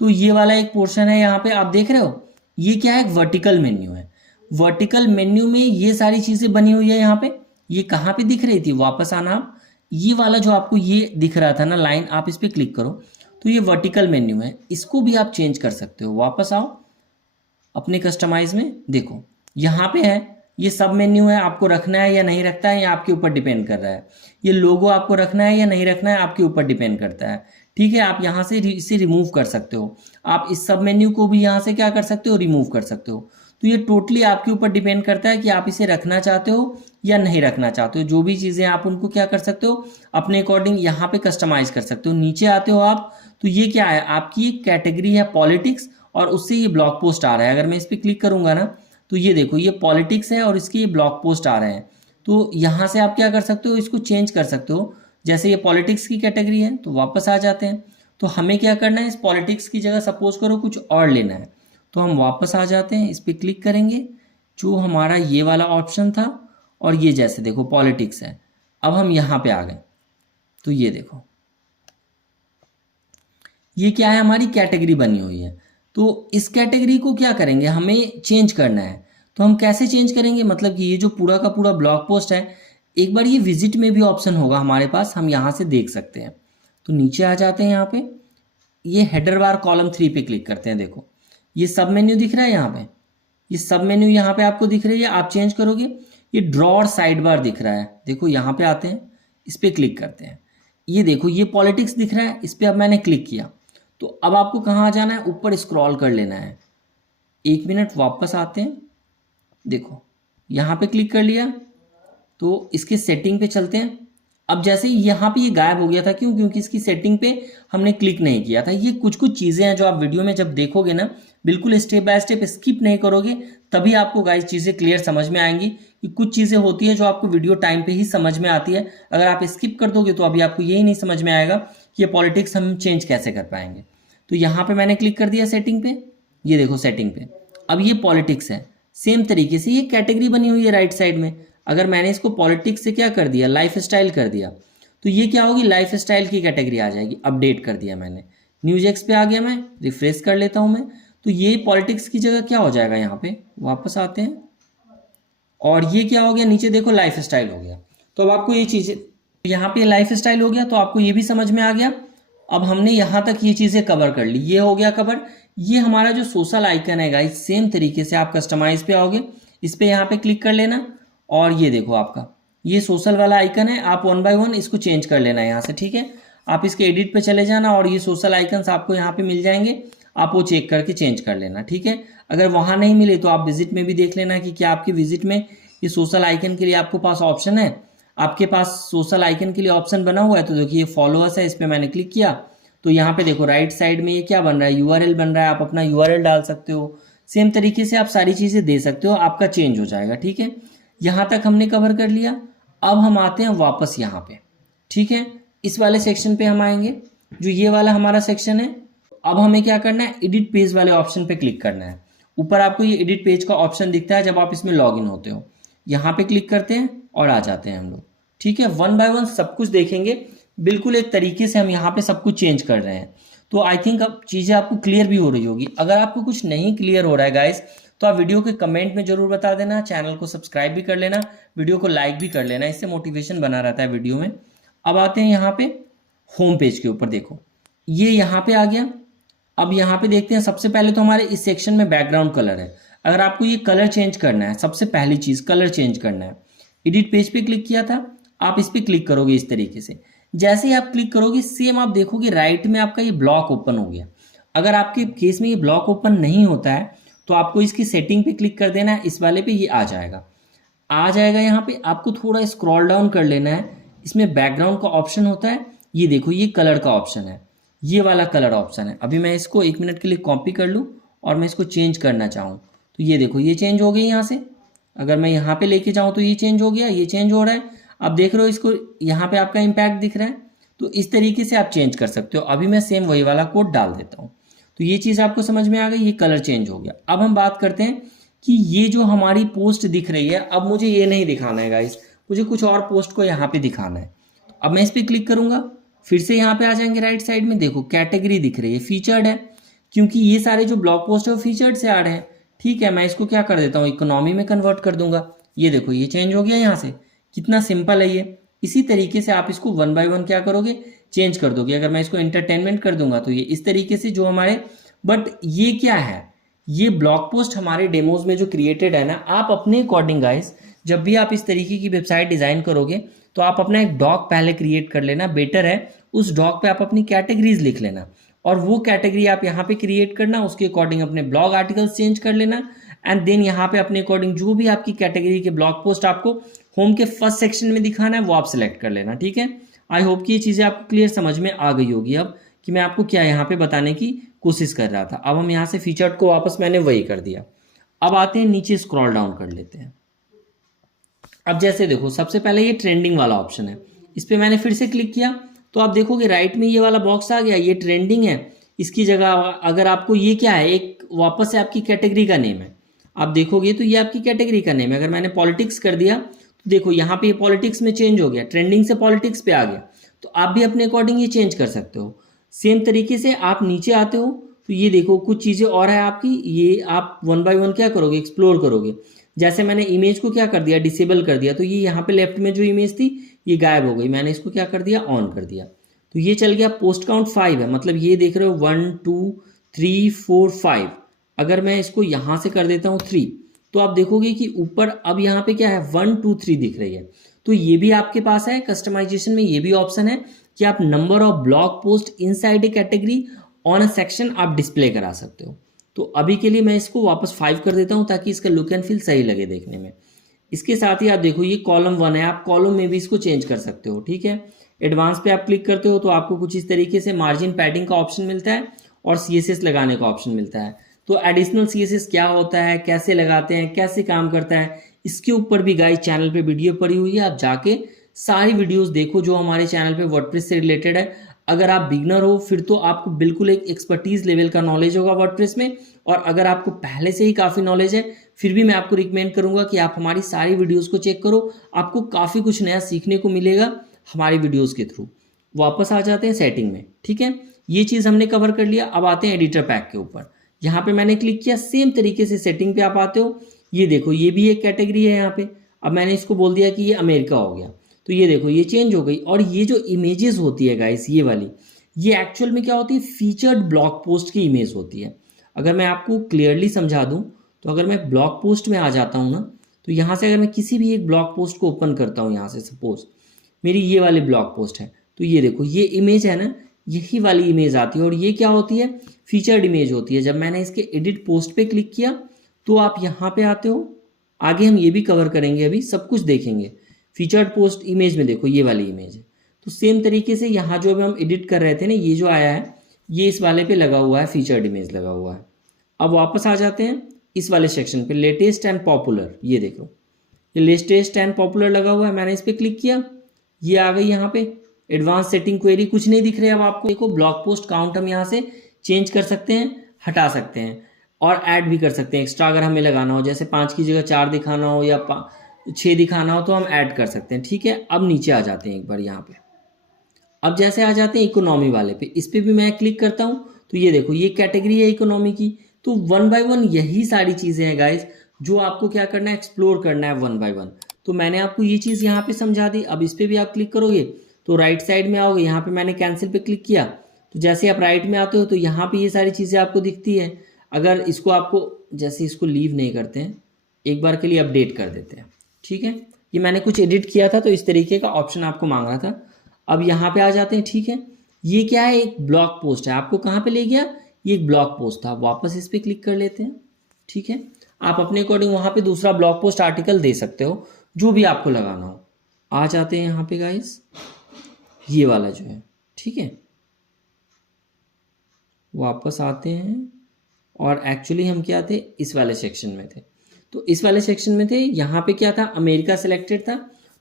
तो ये वाला एक पोर्शन है, यहाँ पे आप देख रहे हो, ये क्या है, एक वर्टिकल मेन्यू है। वर्टिकल मेन्यू में ये सारी चीज़ें बनी हुई है। यहाँ पे ये कहाँ पे दिख रही थी, वापस आना आप, ये वाला जो आपको ये दिख रहा था ना लाइन, आप इस पर क्लिक करो तो ये वर्टिकल मेन्यू है, इसको भी आप चेंज कर सकते हो। वापस आओ अपने कस्टमाइज में, देखो यहाँ पे है, ये सब मेन्यू है, आपको रखना है या नहीं रखना है ये आपके ऊपर डिपेंड कर रहा है। ये लोगो आपको रखना है या नहीं रखना है आपके ऊपर डिपेंड करता है, ठीक है। आप यहाँ से इसे रिमूव कर सकते हो, आप इस सब मेन्यू को भी यहाँ से क्या कर सकते हो, रिमूव कर सकते हो। तो ये टोटली आपके ऊपर डिपेंड करता है कि आप इसे रखना चाहते हो या नहीं रखना चाहते हो। जो भी चीज़ें आप उनको क्या कर सकते हो, अपने अकॉर्डिंग यहाँ पे कस्टमाइज कर सकते हो। नीचे आते हो आप तो ये क्या है, आपकी एक कैटेगरी है पॉलिटिक्स, और उससे ये ब्लॉग पोस्ट आ रहा है। अगर मैं इस पर क्लिक करूँगा ना तो ये देखो, ये पॉलिटिक्स है और इसके ये ब्लॉग पोस्ट आ रहे हैं। तो यहाँ से आप क्या कर सकते हो, इसको चेंज कर सकते हो। जैसे ये पॉलिटिक्स की कैटेगरी है तो वापस आ जाते हैं। तो हमें क्या करना है, इस पॉलिटिक्स की जगह सपोज करो कुछ और लेना है, तो हम वापस आ जाते हैं, इस पर क्लिक करेंगे, जो हमारा ये वाला ऑप्शन था, और ये जैसे देखो पॉलिटिक्स है। अब हम यहाँ पे आ गए तो ये देखो, ये क्या है, हमारी कैटेगरी बनी हुई है। तो इस कैटेगरी को क्या करेंगे, हमें चेंज करना है। तो हम कैसे चेंज करेंगे, मतलब कि ये जो पूरा का पूरा ब्लॉग पोस्ट है, एक बार ये विजिट में भी ऑप्शन होगा हमारे पास, हम यहाँ से देख सकते हैं। तो नीचे आ जाते हैं, यहाँ पे ये हेडर बार कॉलम 3 पे क्लिक करते हैं। देखो ये सब मेन्यू दिख रहा है, यहाँ पे ये सब मेन्यू यहाँ पे आपको दिख रही है, आप चेंज करोगे। ये ड्रॉ और साइड बार दिख रहा है, देखो यहाँ पे आते हैं, इस पर क्लिक करते हैं। ये देखो ये पॉलिटिक्स दिख रहा है, इस पर अब मैंने क्लिक किया तो अब आपको कहाँ आ जाना है, ऊपर स्क्रॉल कर लेना है। 1 मिनट, वापस आते हैं, देखो यहाँ पे क्लिक कर लिया तो इसके सेटिंग पे चलते हैं। अब जैसे यहाँ पे ये गायब हो गया था, क्यों, क्योंकि इसकी सेटिंग पे हमने क्लिक नहीं किया था। ये कुछ कुछ चीज़ें हैं जो आप वीडियो में जब देखोगे ना, बिल्कुल स्टेप बाय स्टेप स्किप नहीं करोगे, तभी आपको गाइस चीज़ें क्लियर समझ में आएंगी। कि कुछ चीज़ें होती हैं जो आपको वीडियो टाइम पे ही समझ में आती है, अगर आप स्किप कर दोगे तो अभी आपको यही नहीं समझ में आएगा कि ये पॉलिटिक्स हम चेंज कैसे कर पाएंगे। तो यहाँ पे मैंने क्लिक कर दिया सेटिंग पे, ये देखो सेटिंग पे। अब ये पॉलिटिक्स है, सेम तरीके से ये कैटेगरी बनी हुई है राइट साइड में। अगर मैंने इसको पॉलिटिक्स से क्या कर दिया, लाइफ स्टाइल कर दिया, तो ये क्या होगी, लाइफ स्टाइल की कैटेगरी आ जाएगी। अपडेट कर दिया मैंने, न्यूज एक्स पे आ गया, मैं रिफ्रेश कर लेता हूँ मैं, तो ये पॉलिटिक्स की जगह क्या हो जाएगा, यहाँ पे वापस आते हैं और ये क्या हो गया, नीचे देखो लाइफ स्टाइल हो गया। तो अब आपको ये चीज़ें, यहाँ पे लाइफ स्टाइल हो गया, तो आपको ये भी समझ में आ गया। अब हमने यहाँ तक ये चीज़ें कवर कर ली, ये हो गया कवर। ये हमारा जो सोशल आइकन है गाइस, सेम तरीके से आप कस्टमाइज पे आओगे, इस पे यहाँ पे क्लिक कर लेना और ये देखो आपका ये सोशल वाला आइकन है, आप 1 बाय 1 इसको चेंज कर लेना यहाँ से, ठीक है। आप इसके एडिट पे चले जाना और ये सोशल आइकन्स आपको यहाँ पे मिल जाएंगे, आप वो चेक करके चेंज कर लेना, ठीक है। अगर वहाँ नहीं मिले तो आप विजिट में भी देख लेना कि क्या आपकी विजिट में ये सोशल आइकन के लिए आपको पास ऑप्शन है। आपके पास सोशल आइकन के लिए ऑप्शन बना हुआ है, तो देखिए ये फॉलोअर्स है, इस पर मैंने क्लिक किया तो यहाँ पे देखो राइट साइड में ये क्या बन रहा है, यूआरएल बन रहा है। आप अपना यूआरएल डाल सकते हो, सेम तरीके से आप सारी चीज़ें दे सकते हो, आपका चेंज हो जाएगा, ठीक है। यहाँ तक हमने कवर कर लिया। अब हम आते हैं वापस यहाँ पे, ठीक है। इस वाले सेक्शन पे हम आएंगे, जो ये वाला हमारा सेक्शन है। अब हमें क्या करना है, एडिट पेज वाले ऑप्शन पे क्लिक करना है। ऊपर आपको ये एडिट पेज का ऑप्शन दिखता है जब आप इसमें लॉग इन होते हो, यहाँ पे क्लिक करते हैं और आ जाते हैं हम लोग, ठीक है। 1 बाय 1 सब कुछ देखेंगे, बिल्कुल एक तरीके से हम यहाँ पे सब कुछ चेंज कर रहे हैं। तो आई थिंक अब चीज़ें आपको क्लियर भी हो रही होगी। अगर आपको कुछ नहीं क्लियर हो रहा है गाइस, तो आप वीडियो के कमेंट में जरूर बता देना, चैनल को सब्सक्राइब भी कर लेना, वीडियो को लाइक भी कर लेना, इससे मोटिवेशन बना रहता है वीडियो में। अब आते हैं यहाँ पे होम पेज के ऊपर, देखो ये यहाँ पे आ गया। अब यहाँ पे देखते हैं, सबसे पहले तो हमारे इस सेक्शन में बैकग्राउंड कलर है। अगर आपको ये कलर चेंज करना है, सबसे पहली चीज़ कलर चेंज करना है। एडिट पेज पे क्लिक किया था, आप इस पर क्लिक करोगे इस तरीके से। जैसे ही आप क्लिक करोगे सेम आप देखोगे राइट में आपका ये ब्लॉक ओपन हो गया। अगर आपके केस में ये ब्लॉक ओपन नहीं होता है तो आपको इसकी सेटिंग पे क्लिक कर देना है, इस वाले पे ये आ जाएगा। यहाँ पे आपको थोड़ा स्क्रॉल डाउन कर लेना है, इसमें बैकग्राउंड का ऑप्शन होता है, ये देखो ये कलर का ऑप्शन है, ये वाला कलर ऑप्शन है। अभी मैं इसको 1 मिनट के लिए कॉपी कर लूँ और मैं इसको चेंज करना चाहूँ तो ये देखो ये चेंज हो गई यहाँ से। अगर मैं यहाँ पे लेके जाऊँ तो ये चेंज हो गया, ये चेंज हो रहा है। आप देख रहे हो इसको, यहाँ पे आपका इम्पैक्ट दिख रहा है। तो इस तरीके से आप चेंज कर सकते हो। अभी मैं सेम वही वाला कोड डाल देता हूँ, तो ये चीज़ आपको समझ में आ गई, ये कलर चेंज हो गया। अब हम बात करते हैं कि ये जो हमारी पोस्ट दिख रही है, अब मुझे ये नहीं दिखाना है गाइस, मुझे कुछ और पोस्ट को यहाँ पे दिखाना है। अब मैं इस पर क्लिक करूँगा, फिर से यहाँ पे आ जाएंगे राइट साइड में, देखो कैटेगरी दिख रही है, फीचर्ड है, क्योंकि ये सारे जो ब्लॉग पोस्ट है वो फीचर्ड से आ रहे हैं, ठीक है। मैं इसको क्या कर देता हूँ, इकोनॉमी में कन्वर्ट कर दूंगा। ये देखो ये चेंज हो गया यहाँ से, कितना सिंपल है ये। इसी तरीके से आप इसको 1 बाय 1 क्या करोगे, चेंज कर दोगे। अगर मैं इसको एंटरटेनमेंट कर दूंगा तो ये इस तरीके से जो हमारे, बट ये क्या है, ये ब्लॉग पोस्ट हमारे डेमोज में जो क्रिएटेड है ना, आप अपने अकॉर्डिंग गाइस जब भी आप इस तरीके की वेबसाइट डिजाइन करोगे तो आप अपना एक डॉक पहले क्रिएट कर लेना, बेटर है। उस डॉक पे आप अपनी कैटेगरीज लिख लेना और वो कैटेगरी आप यहाँ पे क्रिएट करना, उसके अकॉर्डिंग अपने ब्लॉग आर्टिकल्स चेंज कर लेना एंड देन यहाँ पे अपने अकॉर्डिंग जो भी आपकी कैटेगरी के ब्लॉग पोस्ट आपको होम के फर्स्ट सेक्शन में दिखाना है वो आप सिलेक्ट कर लेना, ठीक है। आई होप कि ये चीज़ें आपको क्लियर समझ में आ गई होगी अब कि मैं आपको क्या यहाँ पे बताने की कोशिश कर रहा था। अब हम यहाँ से फीचर्ड को वापस मैंने वही कर दिया। अब आते हैं नीचे, स्क्रॉल डाउन कर लेते हैं। अब जैसे देखो सबसे पहले ये ट्रेंडिंग वाला ऑप्शन है, इस पर मैंने फिर से क्लिक किया तो आप देखोगे राइट में ये वाला बॉक्स आ गया, ये ट्रेंडिंग है। इसकी जगह अगर आपको ये क्या है, एक वापस से आपकी कैटेगरी का नेम है, आप देखोगे तो ये आपकी कैटेगरी का नेम है। अगर मैंने पॉलिटिक्स कर दिया तो देखो यहाँ पे पॉलिटिक्स में चेंज हो गया, ट्रेंडिंग से पॉलिटिक्स पे आ गया। तो आप भी अपने अकॉर्डिंग ये चेंज कर सकते हो। सेम तरीके से आप नीचे आते हो तो ये देखो कुछ चीज़ें और है आपकी, ये आप 1 बाय 1 क्या करोगे, एक्सप्लोर करोगे। जैसे मैंने इमेज को क्या कर दिया, डिसेबल कर दिया, तो ये यहाँ पे लेफ्ट में जो इमेज थी ये गायब हो गई। मैंने इसको क्या कर दिया, ऑन कर दिया, तो ये चल गया। पोस्ट काउंट 5 है, मतलब ये देख रहे हो 1 2 3 4 5। अगर मैं इसको यहाँ से कर देता हूँ 3 तो आप देखोगे कि ऊपर अब यहाँ पे क्या है, 1 2 3 दिख रही है। तो ये भी आपके पास है कस्टमाइजेशन में, ये भी ऑप्शन है कि आप number of blog post inside A category on a section आप डिस्प्ले करा सकते हो। तो अभी के लिए मैं इसको वापस 5 कर देता हूँ ताकि इसका लुक एंड फील सही लगे देखने में। इसके साथ ही आप देखो ये कॉलम 1 है, आप कॉलम में भी इसको चेंज कर सकते हो, ठीक है। एडवांस पे आप क्लिक करते हो तो आपको कुछ इस तरीके से मार्जिन पैडिंग का ऑप्शन मिलता है और CSS लगाने का ऑप्शन मिलता है। तो एडिशनल CSS क्या होता है, कैसे लगाते हैं, कैसे काम करता है, इसके ऊपर भी गाइस चैनल पे वीडियो पड़ी हुई है, आप जाके सारी वीडियोस देखो जो हमारे चैनल पे वर्डप्रेस से रिलेटेड है। अगर आप बिगनर हो फिर तो आपको बिल्कुल एक एक्सपर्टीज लेवल का नॉलेज होगा वर्डप्रेस में, और अगर आपको पहले से ही काफ़ी नॉलेज है फिर भी मैं आपको रिकमेंड करूंगा कि आप हमारी सारी वीडियोस को चेक करो, आपको काफ़ी कुछ नया सीखने को मिलेगा हमारी वीडियोस के थ्रू। वापस आ जाते हैं सेटिंग में, ठीक है, ये चीज़ हमने कवर कर लिया। अब आते हैं एडिटर पैक के ऊपर, यहाँ पे मैंने क्लिक किया, सेम तरीके से सेटिंग पे आप आते हो। ये देखो ये भी एक कैटेगरी है यहाँ पे, अब मैंने इसको बोल दिया कि ये अमेरिका हो गया, तो ये देखो ये चेंज हो गई। और ये जो इमेजेस होती है गाइस ये वाली, ये एक्चुअल में क्या होती है, फीचर्ड ब्लॉग पोस्ट की इमेज होती है। अगर मैं आपको क्लियरली समझा दूं तो अगर मैं ब्लॉग पोस्ट में आ जाता हूँ ना, तो यहाँ से अगर मैं किसी भी एक ब्लॉग पोस्ट को ओपन करता हूँ, यहाँ से सपोज मेरी ये वाली ब्लॉग पोस्ट है, तो ये देखो ये इमेज है ना, यही वाली इमेज आती है और ये क्या होती है, फीचर्ड इमेज होती है। जब मैंने इसके एडिट पोस्ट पे क्लिक किया तो आप यहाँ पे आते हो, आगे हम ये भी कवर करेंगे, अभी सब कुछ देखेंगे। फीचर्ड पोस्ट इमेज में देखो ये वाली इमेज है, तो सेम तरीके से यहाँ जो अभी हम एडिट कर रहे थे ना, ये जो आया है ये इस वाले पे लगा हुआ है, फीचर्ड इमेज लगा हुआ है। अब वापस आ जाते हैं इस वाले सेक्शन पे, लेटेस्ट एंड पॉपुलर, ये देखो ये लेटेस्ट एंड पॉपुलर लगा हुआ है, मैंने इस पर क्लिक किया, ये आ गई यहाँ पे एडवांस सेटिंग क्वेरी, कुछ नहीं दिख रहे अब आपको। देखो ब्लॉग पोस्ट काउंट हम यहाँ से चेंज कर सकते हैं, हटा सकते हैं और ऐड भी कर सकते हैं एक्स्ट्रा, अगर हमें लगाना हो, जैसे 5 की जगह 4 दिखाना हो या 6 दिखाना हो तो हम ऐड कर सकते हैं, ठीक है। अब नीचे आ जाते हैं एक बार यहाँ पे, अब जैसे आ जाते हैं इकोनॉमी वाले पे, इस पर भी मैं क्लिक करता हूँ तो ये देखो ये कैटेगरी है इकोनॉमी की। तो 1 बाय 1 यही सारी चीज़ें हैं गाइज जो आपको क्या करना है, एक्सप्लोर करना है 1 बाय 1। तो मैंने आपको ये चीज़ यहाँ पे समझा दी। अब इस पर भी आप क्लिक करोगे तो राइट साइड में आओगे, यहाँ पे मैंने कैंसिल पे क्लिक किया, तो जैसे आप राइट में आते हो तो यहाँ पे ये सारी चीज़ें आपको दिखती है। अगर इसको आपको जैसे इसको लीव नहीं करते हैं, एक बार के लिए अपडेट कर देते हैं, ठीक है। ये मैंने कुछ एडिट किया था तो इस तरीके का ऑप्शन आपको मांग रहा था। अब यहाँ पे आ जाते हैं, ठीक है। ये क्या है, एक ब्लॉग पोस्ट है, आपको कहाँ पे ले गया, ये एक ब्लॉग पोस्ट था, वापस इस पर क्लिक कर लेते हैं, ठीक है। आप अपने अकॉर्डिंग वहाँ पे दूसरा ब्लॉग पोस्ट आर्टिकल दे सकते हो, जो भी आपको लगाना हो। आ जाते हैं यहाँ पे गाइस, ये वाला जो है, ठीक है, वापस आते हैं और एक्चुअली हम क्या थे, इस वाले सेक्शन में थे। तो इस वाले सेक्शन में थे, यहाँ पे क्या था, अमेरिका सेलेक्टेड था,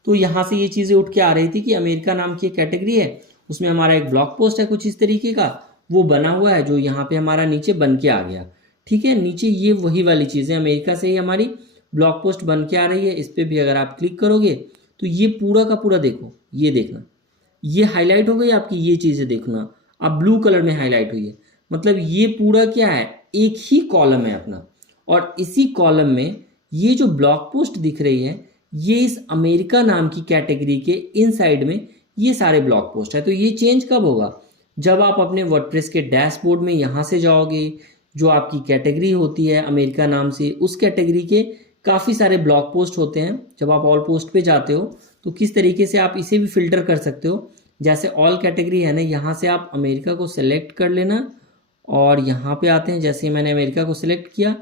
तो यहाँ से ये चीज़ें उठ के आ रही थी कि अमेरिका नाम की एक कैटेगरी है, उसमें हमारा एक ब्लॉग पोस्ट है कुछ इस तरीके का, वो बना हुआ है जो यहाँ पे हमारा नीचे बन के आ गया, ठीक है। नीचे ये वही वाली चीज़ें, अमेरिका से ही हमारी ब्लॉग पोस्ट बन के आ रही है। इस पर भी अगर आप क्लिक करोगे तो ये पूरा का पूरा देखो, ये देखना, ये हाईलाइट हो गई आपकी, ये चीज़ें देखना आप ब्लू कलर में हाईलाइट हुई है, मतलब ये पूरा क्या है, एक ही कॉलम है अपना, और इसी कॉलम में ये जो ब्लॉग पोस्ट दिख रही है ये इस अमेरिका नाम की कैटेगरी के इनसाइड में ये सारे ब्लॉग पोस्ट है। तो ये चेंज कब होगा, जब आप अपने वर्डप्रेस के डैशबोर्ड में यहाँ से जाओगे, जो आपकी कैटेगरी होती है अमेरिका नाम से, उस कैटेगरी के काफ़ी सारे ब्लॉग पोस्ट होते हैं। जब आप ऑल पोस्ट पे जाते हो तो किस तरीके से आप इसे भी फिल्टर कर सकते हो, जैसे ऑल कैटेगरी है ना, यहाँ से आप अमेरिका को सिलेक्ट कर लेना और यहाँ पे आते हैं, जैसे मैंने अमेरिका को सिलेक्ट किया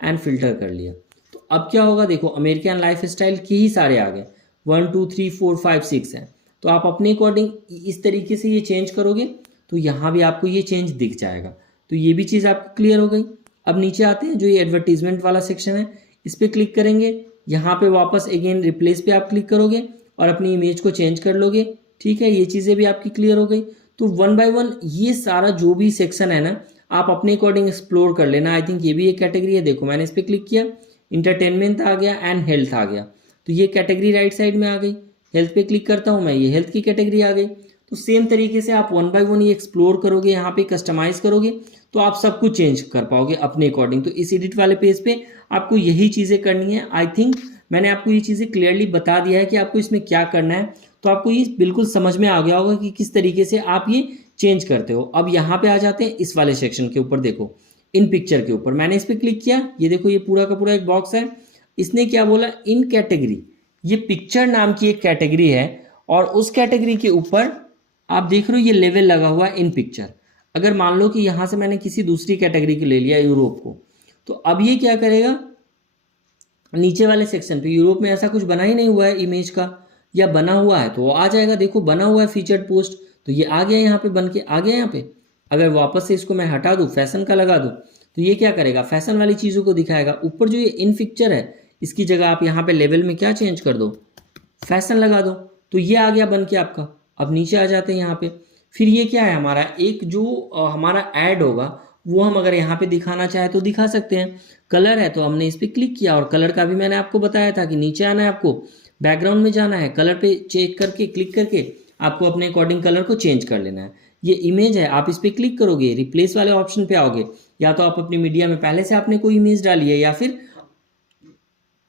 एंड फिल्टर कर लिया, तो अब क्या होगा, देखो अमेरिकन लाइफ स्टाइल के ही सारे आ गए, 1 2 3 4 5 6 हैं। तो आप अपने अकॉर्डिंग इस तरीके से ये चेंज करोगे तो यहाँ भी आपको ये चेंज दिख जाएगा। तो ये भी चीज़ आपको क्लियर हो गई। अब नीचे आते हैं, जो ये एडवर्टीजमेंट वाला सेक्शन है, इस पर क्लिक करेंगे, यहाँ पे वापस अगेन रिप्लेस पे आप क्लिक करोगे और अपनी इमेज को चेंज कर लोगे, ठीक है। ये चीज़ें भी आपकी क्लियर हो गई। तो 1 बाय 1 ये सारा जो भी सेक्शन है ना, आप अपने अकॉर्डिंग एक्सप्लोर कर लेना। आई थिंक ये भी एक कैटेगरी है, देखो मैंने इस पर क्लिक किया, इंटरटेनमेंट आ गया एंड हेल्थ आ गया, तो ये कैटेगरी राइट साइड में आ गई। हेल्थ पे क्लिक करता हूँ मैं, ये हेल्थ की कैटेगरी आ गई। तो सेम तरीके से आप 1 बाय 1 ये एक्सप्लोर करोगे, यहाँ पे कस्टमाइज करोगे तो आप सब कुछ चेंज कर पाओगे अपने अकॉर्डिंग। तो इस एडिट वाले पेज पे आपको यही चीज़ें करनी है। आई थिंक मैंने आपको ये चीज़ें क्लियरली बता दिया है कि आपको इसमें क्या करना है, तो आपको ये बिल्कुल समझ में आ गया होगा कि किस तरीके से आप ये चेंज करते हो। अब यहाँ पे आ जाते हैं इस वाले सेक्शन के ऊपर, देखो इन पिक्चर के ऊपर मैंने इस पर क्लिक किया, ये देखो ये पूरा का पूरा एक बॉक्स है। इसने क्या बोला, इन कैटेगरी, ये पिक्चर नाम की एक कैटेगरी है और उस कैटेगरी के ऊपर आप देख रहे हो ये लेवल लगा हुआ है इन पिक्चर। अगर मान लो कि यहाँ से मैंने किसी दूसरी कैटेगरी को ले लिया, यूरोप को, तो अब ये क्या करेगा, नीचे वाले सेक्शन पे यूरोप में ऐसा कुछ बना ही नहीं हुआ है इमेज का, या बना हुआ है तो वो आ जाएगा, देखो बना हुआ है फीचर्ड पोस्ट, तो ये आ गया यहाँ पे, बन के आ गया यहाँ पे। अगर वापस से इसको मैं हटा दूँ, फैशन का लगा दूँ, तो ये क्या करेगा, फैशन वाली चीज़ों को दिखाएगा। ऊपर जो ये इन पिक्चर है इसकी जगह आप यहाँ पे लेवल में क्या चेंज कर दो, फैशन लगा दो, तो ये आ गया बन के आपका। अब नीचे आ जाते हैं यहाँ पे फिर ये क्या है हमारा, एक जो हमारा ऐड होगा वो हम अगर यहाँ पे दिखाना चाहे तो दिखा सकते हैं। कलर है तो हमने इस पर क्लिक किया, और कलर का भी मैंने आपको बताया था कि नीचे आना है, आपको बैकग्राउंड में जाना है, कलर पे चेक करके क्लिक करके आपको अपने अकॉर्डिंग कलर को चेंज कर लेना है। ये इमेज है, आप इस पर क्लिक करोगे, रिप्लेस वाले ऑप्शन पे आओगे, या तो आप अपनी मीडिया में पहले से आपने कोई इमेज डाली है,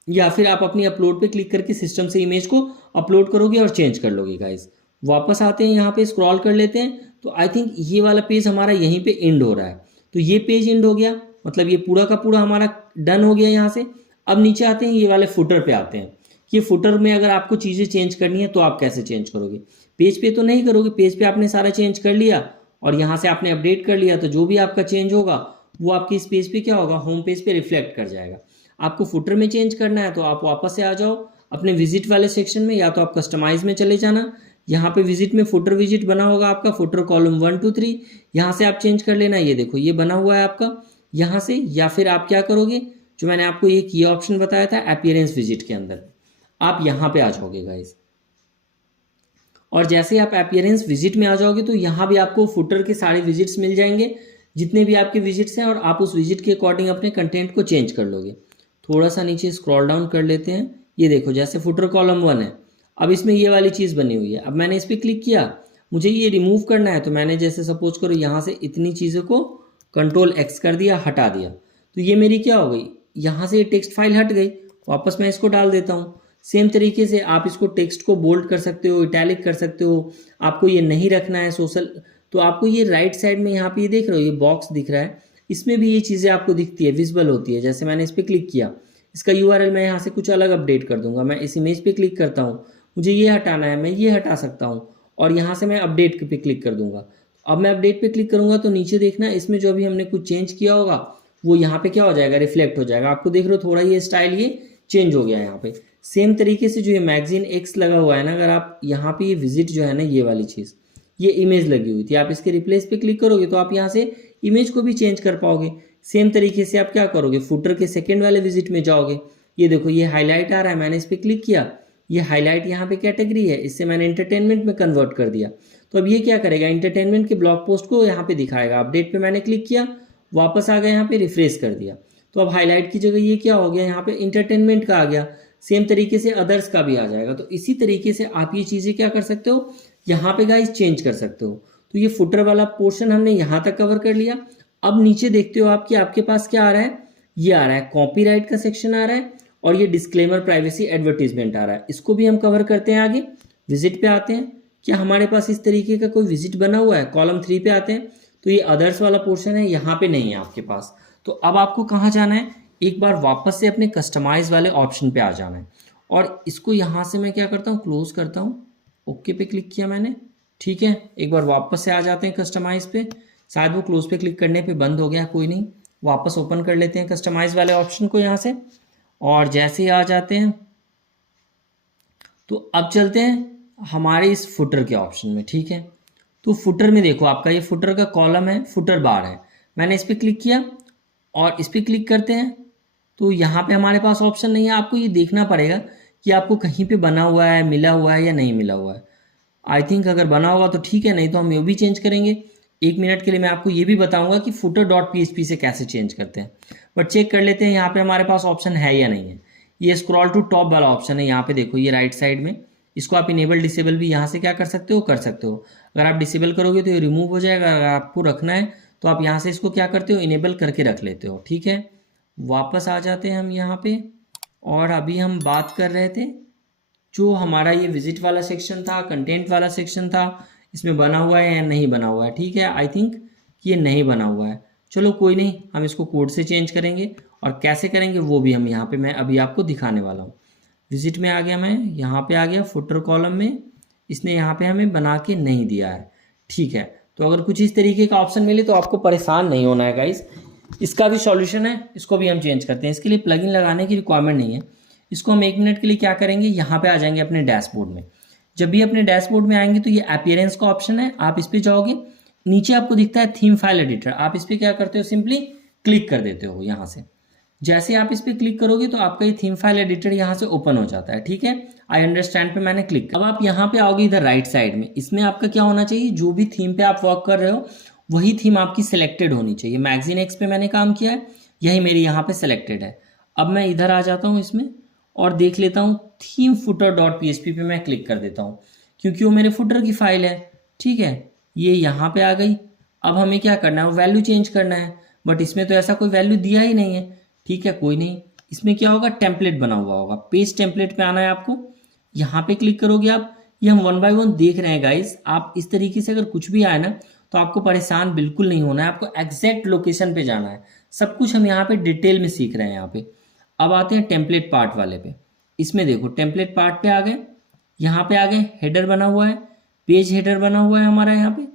या फिर आप अपनी अपलोड पे क्लिक करके सिस्टम से इमेज को अपलोड करोगे और चेंज कर लोगे गाइस। वापस आते हैं यहाँ पे, स्क्रॉल कर लेते हैं, तो आई थिंक ये वाला पेज हमारा यहीं पे एंड हो रहा है। तो ये पेज एंड हो गया, मतलब ये पूरा का पूरा हमारा डन हो गया यहाँ से। अब नीचे आते हैं, ये वाले फुटर पे आते हैं। ये फुटर में अगर आपको चीज़ें चेंज करनी है तो आप कैसे चेंज करोगे, पेज पे तो नहीं करोगे, पेज पे आपने सारा चेंज कर लिया और यहाँ से आपने अपडेट कर लिया, तो जो भी आपका चेंज होगा वो आपके इस पेज पे क्या होगा, होम पेज पे रिफ्लेक्ट कर जाएगा। आपको फुटर में चेंज करना है तो आप वापस से आ जाओ अपने विजिट वाले सेक्शन में, या तो आप कस्टमाइज में चले जाना, यहाँ पे विजिट में फुटर विजिट बना होगा आपका, फुटर कॉलम 1 2 3, यहाँ से आप चेंज कर लेना। ये देखो ये बना हुआ है आपका यहाँ से, या फिर आप क्या करोगे, जो मैंने आपको एक ये ऑप्शन बताया था अपीयरेंस विजिट के अंदर, आप यहाँ पे आ जाओगे गाइस। और जैसे आप अपीयरेंस विजिट में आ जाओगे तो यहाँ भी आपको फुटर के सारे विजिट्स मिल जाएंगे, जितने भी आपके विजिट्स हैं, और आप उस विजिट के अकॉर्डिंग अपने कंटेंट को चेंज कर लोगे। थोड़ा सा नीचे स्क्रॉल डाउन कर लेते हैं, ये देखो जैसे फुटर कॉलम 1 है, अब इसमें ये वाली चीज़ बनी हुई है। अब मैंने इस पर क्लिक किया, मुझे ये रिमूव करना है, तो मैंने जैसे सपोज करो यहाँ से इतनी चीज़ों को कंट्रोल X कर दिया, हटा दिया, तो ये मेरी क्या हो गई, यहाँ से ये टेक्स्ट फाइल हट गई। वापस मैं इसको डाल देता हूँ। सेम तरीके से आप इसको टेक्स्ट को बोल्ड कर सकते हो, इटैलिक कर सकते हो। आपको ये नहीं रखना है सोशल, तो आपको ये राइट साइड में यहाँ पे ये देख रहे हो, ये बॉक्स दिख रहा है, इसमें भी ये चीज़ें आपको दिखती है, विजिबल होती है। जैसे मैंने इस पर क्लिक किया, इसका URL मैं यहाँ से कुछ अलग अपडेट कर दूंगा। मैं इस इमेज पे क्लिक करता हूँ, मुझे ये हटाना है, मैं ये हटा सकता हूँ, और यहाँ से मैं अपडेट पे क्लिक कर दूंगा। अब मैं अपडेट पे क्लिक करूँगा तो नीचे देखना, इसमें जो अभी हमने कुछ चेंज किया होगा वो यहाँ पे क्या हो जाएगा, रिफ्लेक्ट हो जाएगा। आपको देख रहे हो थोड़ा ये स्टाइल ये चेंज हो गया है यहाँ पे। सेम तरीके से जो ये मैगजीन X लगा हुआ है ना, अगर आप यहाँ पे ये विजिट जो है ना, ये वाली चीज़, ये इमेज लगी हुई थी, आप इसके रिप्लेस पे क्लिक करोगे तो आप यहाँ से इमेज को भी चेंज कर पाओगे। सेम तरीके से आप क्या करोगे, फुटर के सेकेंड वाले विजिट में जाओगे, ये देखो ये हाईलाइट आ रहा है, मैंने इस पर क्लिक किया, ये हाईलाइट यहाँ पे कैटेगरी है, इससे मैंने एंटरटेनमेंट में कन्वर्ट कर दिया। तो अब ये क्या करेगा, एंटरटेनमेंट के ब्लॉग पोस्ट को यहाँ पे दिखाएगा। अपडेट पे मैंने क्लिक किया, वापस आ गया, यहाँ पे रिफ्रेश कर दिया, तो अब हाईलाइट की जगह ये क्या हो गया, यहाँ पे एंटरटेनमेंट का आ गया। सेम तरीके से अदर्स का भी आ जाएगा। तो इसी तरीके से आप ये चीज़ें क्या कर सकते हो, यहाँ पे गाइस चेंज कर सकते हो। तो ये फुटर वाला पोर्शन हमने यहाँ तक कवर कर लिया। अब नीचे देखते हो आप कि आपके पास क्या आ रहा है, ये आ रहा है कॉपीराइट का सेक्शन आ रहा है, और ये डिस्क्लेमर प्राइवेसी एडवर्टीजमेंट आ रहा है। इसको भी हम कवर करते हैं आगे। विजिट पे आते हैं, क्या हमारे पास इस तरीके का कोई विजिट बना हुआ है, कॉलम 3 पे आते हैं, तो ये अदर्स वाला पोर्शन है, यहाँ पे नहीं है आपके पास। तो अब आपको कहाँ जाना है, एक बार वापस से अपने कस्टमाइज वाले ऑप्शन पे आ जाना है, और इसको यहाँ से मैं क्या करता हूँ, क्लोज करता हूँ, ओके पे क्लिक किया मैंने, ठीक है। एक बार वापस से आ जाते हैं कस्टमाइज पे, शायद वो क्लोज पे क्लिक करने पे बंद हो गया, कोई नहीं, वापस ओपन कर लेते हैं कस्टमाइज वाले ऑप्शन को यहाँ से, और जैसे ही आ जाते हैं तो अब चलते हैं हमारे इस फुटर के ऑप्शन में, ठीक है। तो फुटर में देखो आपका ये फुटर का कॉलम है, फुटर बार है, मैंने इस पर क्लिक किया और इस पर क्लिक करते हैं तो यहाँ पे हमारे पास ऑप्शन नहीं है। आपको ये देखना पड़ेगा कि आपको कहीं पे बना हुआ है, मिला हुआ है या नहीं मिला हुआ है। आई थिंक अगर बना होगा तो ठीक है, नहीं तो हम ये भी चेंज करेंगे। 1 मिनट के लिए मैं आपको ये भी बताऊंगा कि footer.php से कैसे चेंज करते हैं, बट चेक कर लेते हैं यहाँ पे हमारे पास ऑप्शन है या नहीं है। ये स्क्रॉल टू टॉप वाला ऑप्शन है, यहाँ पे देखो ये राइट साइड में, इसको आप इनेबल डिसेबल भी यहाँ से क्या कर सकते हो, कर सकते हो। अगर आप डिसेबल करोगे तो ये रिमूव हो जाएगा, अगर आपको रखना है तो आप यहाँ से इसको क्या करते हो, इनेबल करके रख लेते हो, ठीक है। वापस आ जाते हैं हम यहाँ पे, और अभी हम बात कर रहे थे जो हमारा ये विजिट वाला सेक्शन था, कंटेंट वाला सेक्शन था, इसमें बना हुआ है या नहीं बना हुआ है, ठीक है। आई थिंक ये नहीं बना हुआ है, चलो कोई नहीं, हम इसको कोड से चेंज करेंगे, और कैसे करेंगे वो भी हम यहाँ पे मैं अभी आपको दिखाने वाला हूँ। विजिट में आ गया मैं, यहाँ पे आ गया फुटर कॉलम में, इसने यहाँ पे हमें बना के नहीं दिया है, ठीक है। तो अगर कुछ इस तरीके का ऑप्शन मिले तो आपको परेशान नहीं होना है गाइस, इसका भी सॉल्यूशन है, इसको भी हम चेंज करते हैं। इसके लिए प्लगइन लगाने की रिक्वायरमेंट नहीं है। इसको हम 1 मिनट के लिए क्या करेंगे, यहाँ पे आ जाएंगे अपने डैशबोर्ड में। जब भी अपने डैशबोर्ड में आएंगे तो ये अपीयरेंस का ऑप्शन है, आप इस पर जाओगे, नीचे आपको दिखता है थीम फाइल एडिटर, आप इस पर क्या करते हो, सिंपली क्लिक कर देते हो यहाँ से। जैसे आप इस पर क्लिक करोगे तो आपका ये थीम फाइल एडिटर यहाँ से ओपन हो जाता है। ठीक है, आई अंडरस्टैंड पे मैंने क्लिक किया। अब आप यहाँ पे आओगे इधर राइट साइड में, इसमें आपका क्या होना चाहिए, जो भी थीम पे आप वर्क कर रहे हो वही थीम आपकी सिलेक्टेड होनी चाहिए। मैगजीन एक्स पे मैंने काम किया है, यही मेरी यहाँ पे सिलेक्टेड है। अब मैं इधर आ जाता हूँ इसमें और देख लेता हूँ थीम फुटर डॉट PHP पे मैं क्लिक कर देता हूँ, क्योंकि वो मेरे फुटर की फाइल है। ठीक है, ये यहाँ पे आ गई। अब हमें क्या करना है, वैल्यू चेंज करना है, बट इसमें तो ऐसा कोई वैल्यू दिया ही नहीं है। ठीक है, कोई नहीं, इसमें क्या होगा, टेम्पलेट बना हुआ होगा, पेज टेम्पलेट पे आना है आपको। यहाँ पे क्लिक करोगे आप, ये हम 1 बाय 1 देख रहे हैं गाइस। आप इस तरीके से अगर कुछ भी आए ना तो आपको परेशान बिल्कुल नहीं होना है, आपको एग्जैक्ट लोकेशन पे जाना है। सब कुछ हम यहाँ पे डिटेल में सीख रहे हैं यहाँ पे। अब आते हैं टेम्पलेट पार्ट वाले पे। इसमें देखो टेम्पलेट पार्ट पे आ गए, यहाँ पे आ गए, हेडर बना हुआ है, पेज हेडर बना हुआ है हमारा यहाँ पे।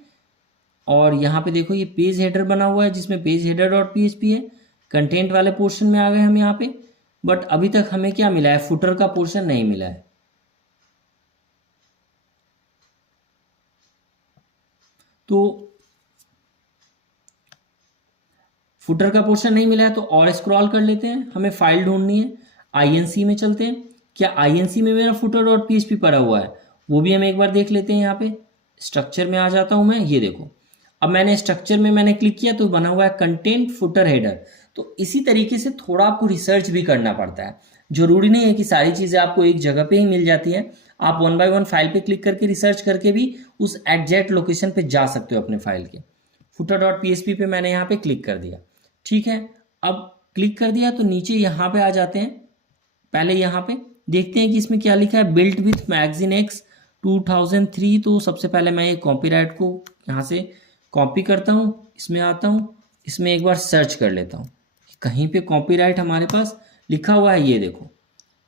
और यहाँ पे देखो ये पेज हेडर बना हुआ है जिसमें पेज हेडर डॉट PHP है। कंटेंट वाले पोर्शन में आ गए हम यहाँ पे, बट अभी तक हमें क्या मिला है, फुटर का पोर्शन नहीं मिला है। तो फुटर का पोर्शन नहीं मिला है तो और स्क्रॉल कर लेते हैं, हमें फाइल ढूंढनी है। INC में चलते हैं, क्या INC में मेरा फुटर डॉट PHP पड़ा हुआ है, वो भी हम एक बार देख लेते हैं। यहाँ पे स्ट्रक्चर में आ जाता हूँ मैं, ये देखो अब मैंने स्ट्रक्चर में मैंने क्लिक किया तो बना हुआ है कंटेंट फुटर हेडर। तो इसी तरीके से थोड़ा आपको रिसर्च भी करना पड़ता है, जरूरी नहीं है कि सारी चीज़ें आपको एक जगह पे ही मिल जाती हैं। आप 1 बाय 1 फाइल पे क्लिक करके रिसर्च करके भी उस एग्जैक्ट लोकेशन पे जा सकते हो अपने फाइल के। फुटर डॉट PHP पे मैंने यहाँ पे क्लिक कर दिया। ठीक है, अब क्लिक कर दिया तो नीचे यहाँ पे आ जाते हैं। पहले यहाँ पे देखते हैं कि इसमें क्या लिखा है, बिल्ट विथ मैगजीन एक्स 2003। तो सबसे पहले मैं ये कॉपीराइट को यहाँ से कॉपी करता हूँ, इसमें आता हूँ, इसमें एक बार सर्च कर लेता हूँ कहीं पे कॉपीराइट हमारे पास लिखा हुआ है। ये देखो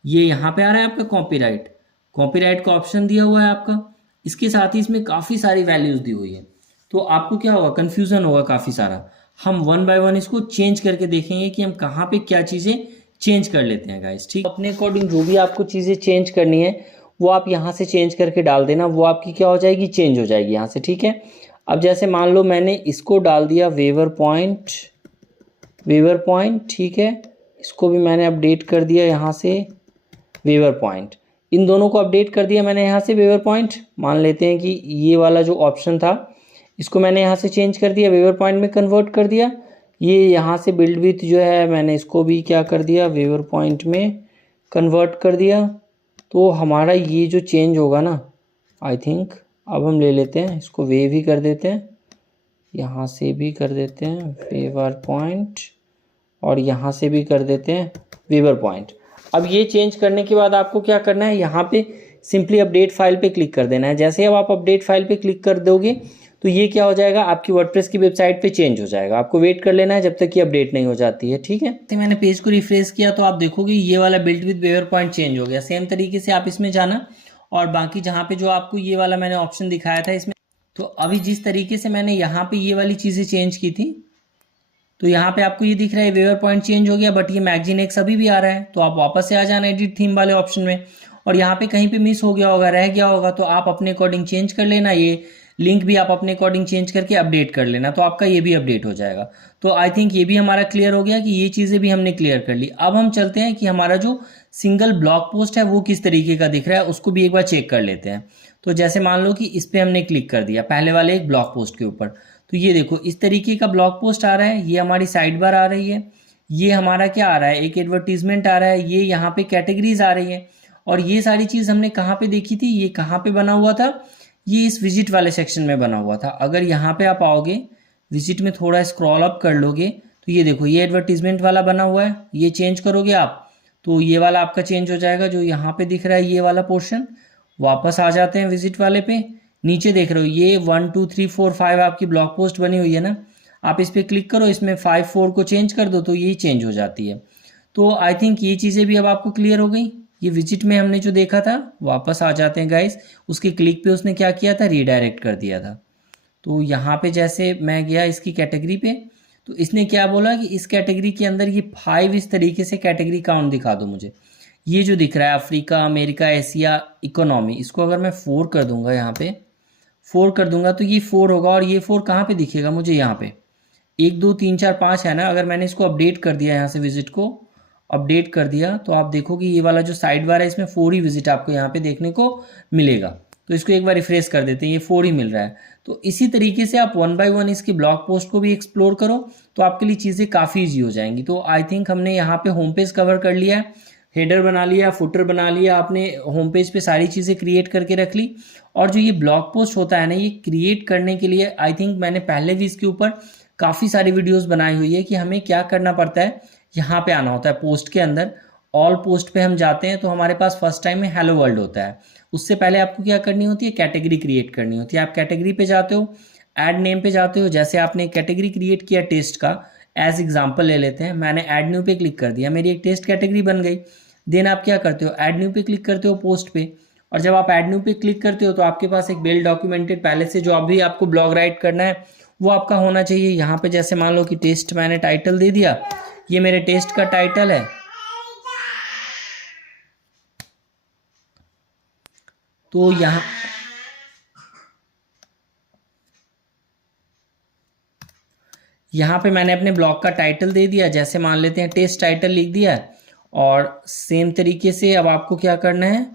ये यहाँ पे आ रहा है आपका कॉपीराइट, कॉपीराइट का ऑप्शन दिया हुआ है आपका। इसके साथ ही इसमें काफ़ी सारी वैल्यूज़ दी हुई है, तो आपको क्या होगा, कन्फ्यूज़न होगा काफ़ी सारा। हम 1 बाय 1 इसको चेंज करके देखेंगे कि हम कहाँ पे क्या चीज़ें चेंज कर लेते हैं गाइस। ठीक, अपने अकॉर्डिंग जो भी आपको चीज़ें चेंज करनी है वो आप यहाँ से चेंज करके डाल देना, वो आपकी क्या हो जाएगी, चेंज हो जाएगी यहाँ से। ठीक है, अब जैसे मान लो मैंने इसको डाल दिया वेवर पॉइंट, वेवर पॉइंट। ठीक है, इसको भी मैंने अपडेट कर दिया यहाँ से वेवर पॉइंट, इन दोनों को अपडेट कर दिया मैंने यहाँ से वेवर पॉइंट। मान लेते हैं कि ये वाला जो ऑप्शन था इसको मैंने यहाँ से चेंज कर दिया, वेवर पॉइंट में कन्वर्ट कर दिया। ये यहाँ से बिल्ड विथ जो है मैंने इसको भी क्या कर दिया, वेवर पॉइंट में कन्वर्ट कर दिया। तो हमारा ये जो चेंज होगा ना, आई थिंक अब हम ले लेते हैं इसको, वेव ही कर देते हैं, यहाँ से भी कर देते हैं वेवर पॉइंट और यहाँ से भी कर देते हैं वेवर पॉइंट। अब ये चेंज करने के बाद आपको क्या करना है, यहाँ पे सिंपली अपडेट फाइल पे क्लिक कर देना है। जैसे अब आप अपडेट फाइल पे क्लिक कर दोगे तो ये क्या हो जाएगा, आपकी वर्डप्रेस की वेबसाइट पे चेंज हो जाएगा। आपको वेट कर लेना है जब तक कि अपडेट नहीं हो जाती है। ठीक है, तो मैंने पेज को रिफ्रेश किया तो आप देखोगे ये वाला build with waver point change हो गया। सेम तरीके से आप इसमें जाना और बाकी जहाँ पे जो आपको ये वाला मैंने ऑप्शन दिखाया था इसमें, तो अभी जिस तरीके से मैंने यहाँ पे ये वाली चीज़ें चेंज की थी तो यहाँ पे आपको ये दिख रहा है वेवर पॉइंट चेंज हो गया, बट ये मैगजीन एक्स अभी भी आ रहा है। तो आप वापस से आ जाना एडिट थीम वाले ऑप्शन में, और यहाँ पे कहीं पे मिस हो गया होगा, रह गया होगा, तो आप अपने अकॉर्डिंग चेंज कर लेना। ये लिंक भी आप अपने अकॉर्डिंग चेंज करके अपडेट कर लेना, तो आपका ये भी अपडेट हो जाएगा। तो आई थिंक ये भी हमारा क्लियर हो गया कि ये चीज़ें भी हमने क्लियर कर ली। अब हम चलते हैं कि हमारा जो सिंगल ब्लॉग पोस्ट है वो किस तरीके का दिख रहा है, उसको भी एक बार चेक कर लेते हैं। तो जैसे मान लो कि इस पर हमने क्लिक कर दिया पहले वाले एक ब्लॉग पोस्ट के ऊपर, तो ये देखो इस तरीके का ब्लॉग पोस्ट आ रहा है। ये हमारी साइड बार आ रही है, ये हमारा क्या आ रहा है, एक एडवर्टीजमेंट आ रहा है, ये यहाँ पे कैटेगरीज आ रही है। और ये सारी चीज़ हमने कहाँ पे देखी थी, ये कहाँ पे बना हुआ था, ये इस विजिट वाले सेक्शन में बना हुआ था। अगर यहाँ पे आप आओगे विजिट में थोड़ा स्क्रॉल अप कर लोगे तो ये देखो ये एडवर्टीजमेंट वाला बना हुआ है। ये चेंज करोगे आप तो ये वाला आपका चेंज हो जाएगा, जो यहाँ पे दिख रहा है ये वाला पोर्शन। वापस आ जाते हैं विजिट वाले पे, नीचे देख रहे हो ये 1 2 3 4 5 आपकी ब्लॉग पोस्ट बनी हुई है ना, आप इस पर क्लिक करो, इसमें 5 4 को चेंज कर दो तो ये चेंज हो जाती है। तो आई थिंक ये चीज़ें भी अब आपको क्लियर हो गई। ये विजिट में हमने जो देखा था, वापस आ जाते हैं गाइस, उसके क्लिक पे उसने क्या किया था, रीडायरेक्ट कर दिया था। तो यहाँ पे जैसे मैं गया इसकी कैटेगरी पे, तो इसने क्या बोला कि इस कैटेगरी के अंदर ये 5 इस तरीके से कैटेगरी काउंट दिखा दो मुझे। ये जो दिख रहा है अफ्रीका, अमेरिका, एशिया, इकोनॉमी, इसको अगर मैं 4 कर दूंगा, यहाँ पे 4 कर दूंगा तो ये 4 होगा। और ये 4 कहाँ पे दिखेगा मुझे, यहाँ पे 1 2 3 4 5 है ना। अगर मैंने इसको अपडेट कर दिया यहाँ से विजिट को, अपडेट कर दिया तो आप देखोगे ये वाला जो साइड बार है इसमें 4 ही विजिट आपको यहाँ पे देखने को मिलेगा। तो इसको एक बार रिफ्रेश कर देते हैं, ये 4 ही मिल रहा है। तो इसी तरीके से आप 1 बाय 1 इसकी ब्लॉग पोस्ट को भी एक्सप्लोर करो तो आपके लिए चीज़ें काफ़ी ईजी हो जाएंगी। तो आई थिंक हमने यहाँ पे होम पेज कवर कर लिया है, हेडर बना लिया, फुटर बना लिया, आपने होम पेज पे सारी चीज़ें क्रिएट करके रख ली। और जो ये ब्लॉग पोस्ट होता है ना, ये क्रिएट करने के लिए आई थिंक मैंने पहले भी इसके ऊपर काफ़ी सारी वीडियोस बनाई हुई है कि हमें क्या करना पड़ता है। यहाँ पे आना होता है पोस्ट के अंदर, ऑल पोस्ट पे हम जाते हैं तो हमारे पास फर्स्ट टाइम में हेलो वर्ल्ड होता है। उससे पहले आपको क्या करनी होती है, कैटेगरी क्रिएट करनी होती है। आप कैटेगरी पे जाते हो, ऐड नेम पे जाते हो। जैसे आपने कैटेगरी क्रिएट किया टेस्ट का, एज एग्जाम्पल ले लेते हैं, मैंने ऐड न्यू पे क्लिक कर दिया, मेरी एक टेस्ट कैटेगरी बन गई। देन आप क्या करते हो, ऐड न्यू पे क्लिक करते हो पोस्ट पे। और जब आप ऐड न्यू पे क्लिक करते हो तो आपके पास एक वेल डॉक्यूमेंटेड पहले से जो अभी आपको ब्लॉग राइट करना है वो आपका होना चाहिए। यहाँ पे जैसे मान लो कि टेस्ट मैंने टाइटल दे दिया, ये मेरे टेस्ट का टाइटल है। तो यहाँ पे मैंने अपने ब्लॉग का टाइटल दे दिया, जैसे मान लेते हैं टेस्ट टाइटल लिख दिया। और सेम तरीके से अब आपको क्या करना है,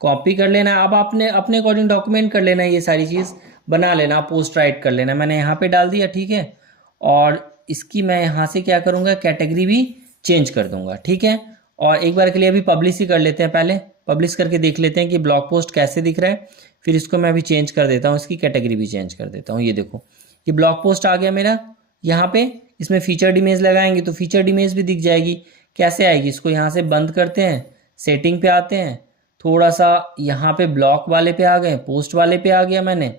कॉपी कर लेना है। अब आपने अपने अकॉर्डिंग डॉक्यूमेंट कर लेना है, ये सारी चीज़ बना लेना, पोस्ट राइट कर लेना। मैंने यहाँ पे डाल दिया, ठीक है। और इसकी मैं यहाँ से क्या करूँगा, कैटेगरी भी चेंज कर दूंगा, ठीक है। और एक बार के लिए अभी पब्लिश ही कर लेते हैं, पहले पब्लिश करके देख लेते हैं कि ब्लॉग पोस्ट कैसे दिख रहा है। फिर इसको मैं अभी चेंज कर देता हूँ, इसकी कैटेगरी भी चेंज कर देता हूँ। ये देखो ये ब्लॉग पोस्ट आ गया मेरा। यहाँ पे इसमें फीचर्ड इमेज लगाएंगे तो फीचर्ड इमेज भी दिख जाएगी। कैसे आएगी, इसको यहाँ से बंद करते हैं, सेटिंग पे आते हैं, थोड़ा सा यहाँ पे ब्लॉक वाले पे आ गए, पोस्ट वाले पे आ गया मैंने।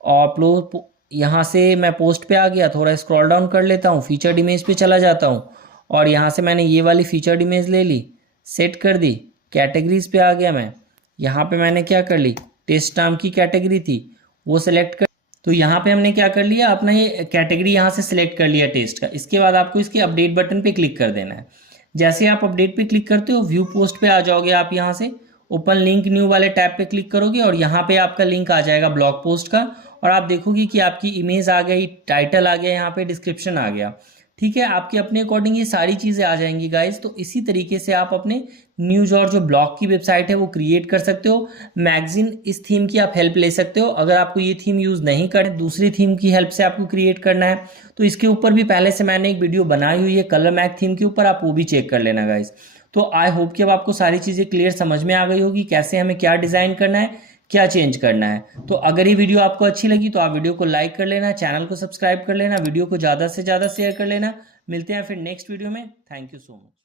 और यहाँ से मैं पोस्ट पे आ गया, थोड़ा स्क्रॉल डाउन कर लेता हूँ, फीचर्ड इमेज पे चला जाता हूँ। और यहाँ से मैंने ये वाली फीचर्ड इमेज ले ली, सेट कर दी, कैटेगरीज पे आ गया मैं। यहाँ पे मैंने क्या कर ली, टेस्ट नाम की कैटेगरी थी वो सिलेक्ट कर। तो यहाँ पे हमने क्या कर लिया, अपना ये कैटेगरी यहाँ से सिलेक्ट कर लिया टेस्ट का। इसके बाद आपको इसके अपडेट बटन पे क्लिक कर देना है। जैसे आप अपडेट पे क्लिक करते हो, व्यू पोस्ट पे आ जाओगे आप। यहाँ से ओपन लिंक न्यू वाले टैब पे क्लिक करोगे और यहाँ पे आपका लिंक आ जाएगा ब्लॉग पोस्ट का। और आप देखोगे कि आपकी इमेज आ गई, टाइटल आ गया, यहाँ पे डिस्क्रिप्शन आ गया, ठीक है। आपके अपने अकॉर्डिंग ये सारी चीज़ें आ जाएंगी गाइज। तो इसी तरीके से आप अपने न्यूज़ और जो ब्लॉग की वेबसाइट है वो क्रिएट कर सकते हो। मैगजीन इस थीम की आप हेल्प ले सकते हो। अगर आपको ये थीम यूज़ नहीं करें, दूसरी थीम की हेल्प से आपको क्रिएट करना है तो इसके ऊपर भी पहले से मैंने एक वीडियो बनाई हुई है कलर मैग थीम के ऊपर, आप वो भी चेक कर लेना गाइज। तो आई होप कि अब आपको सारी चीज़ें क्लियर समझ में आ गई होगी, कैसे हमें क्या डिज़ाइन करना है, क्या चेंज करना है। तो अगर ये वीडियो आपको अच्छी लगी तो आप वीडियो को लाइक कर लेना, चैनल को सब्सक्राइब कर लेना, वीडियो को ज़्यादा से ज़्यादा शेयर कर लेना। मिलते हैं फिर नेक्स्ट वीडियो में। Thank you so much.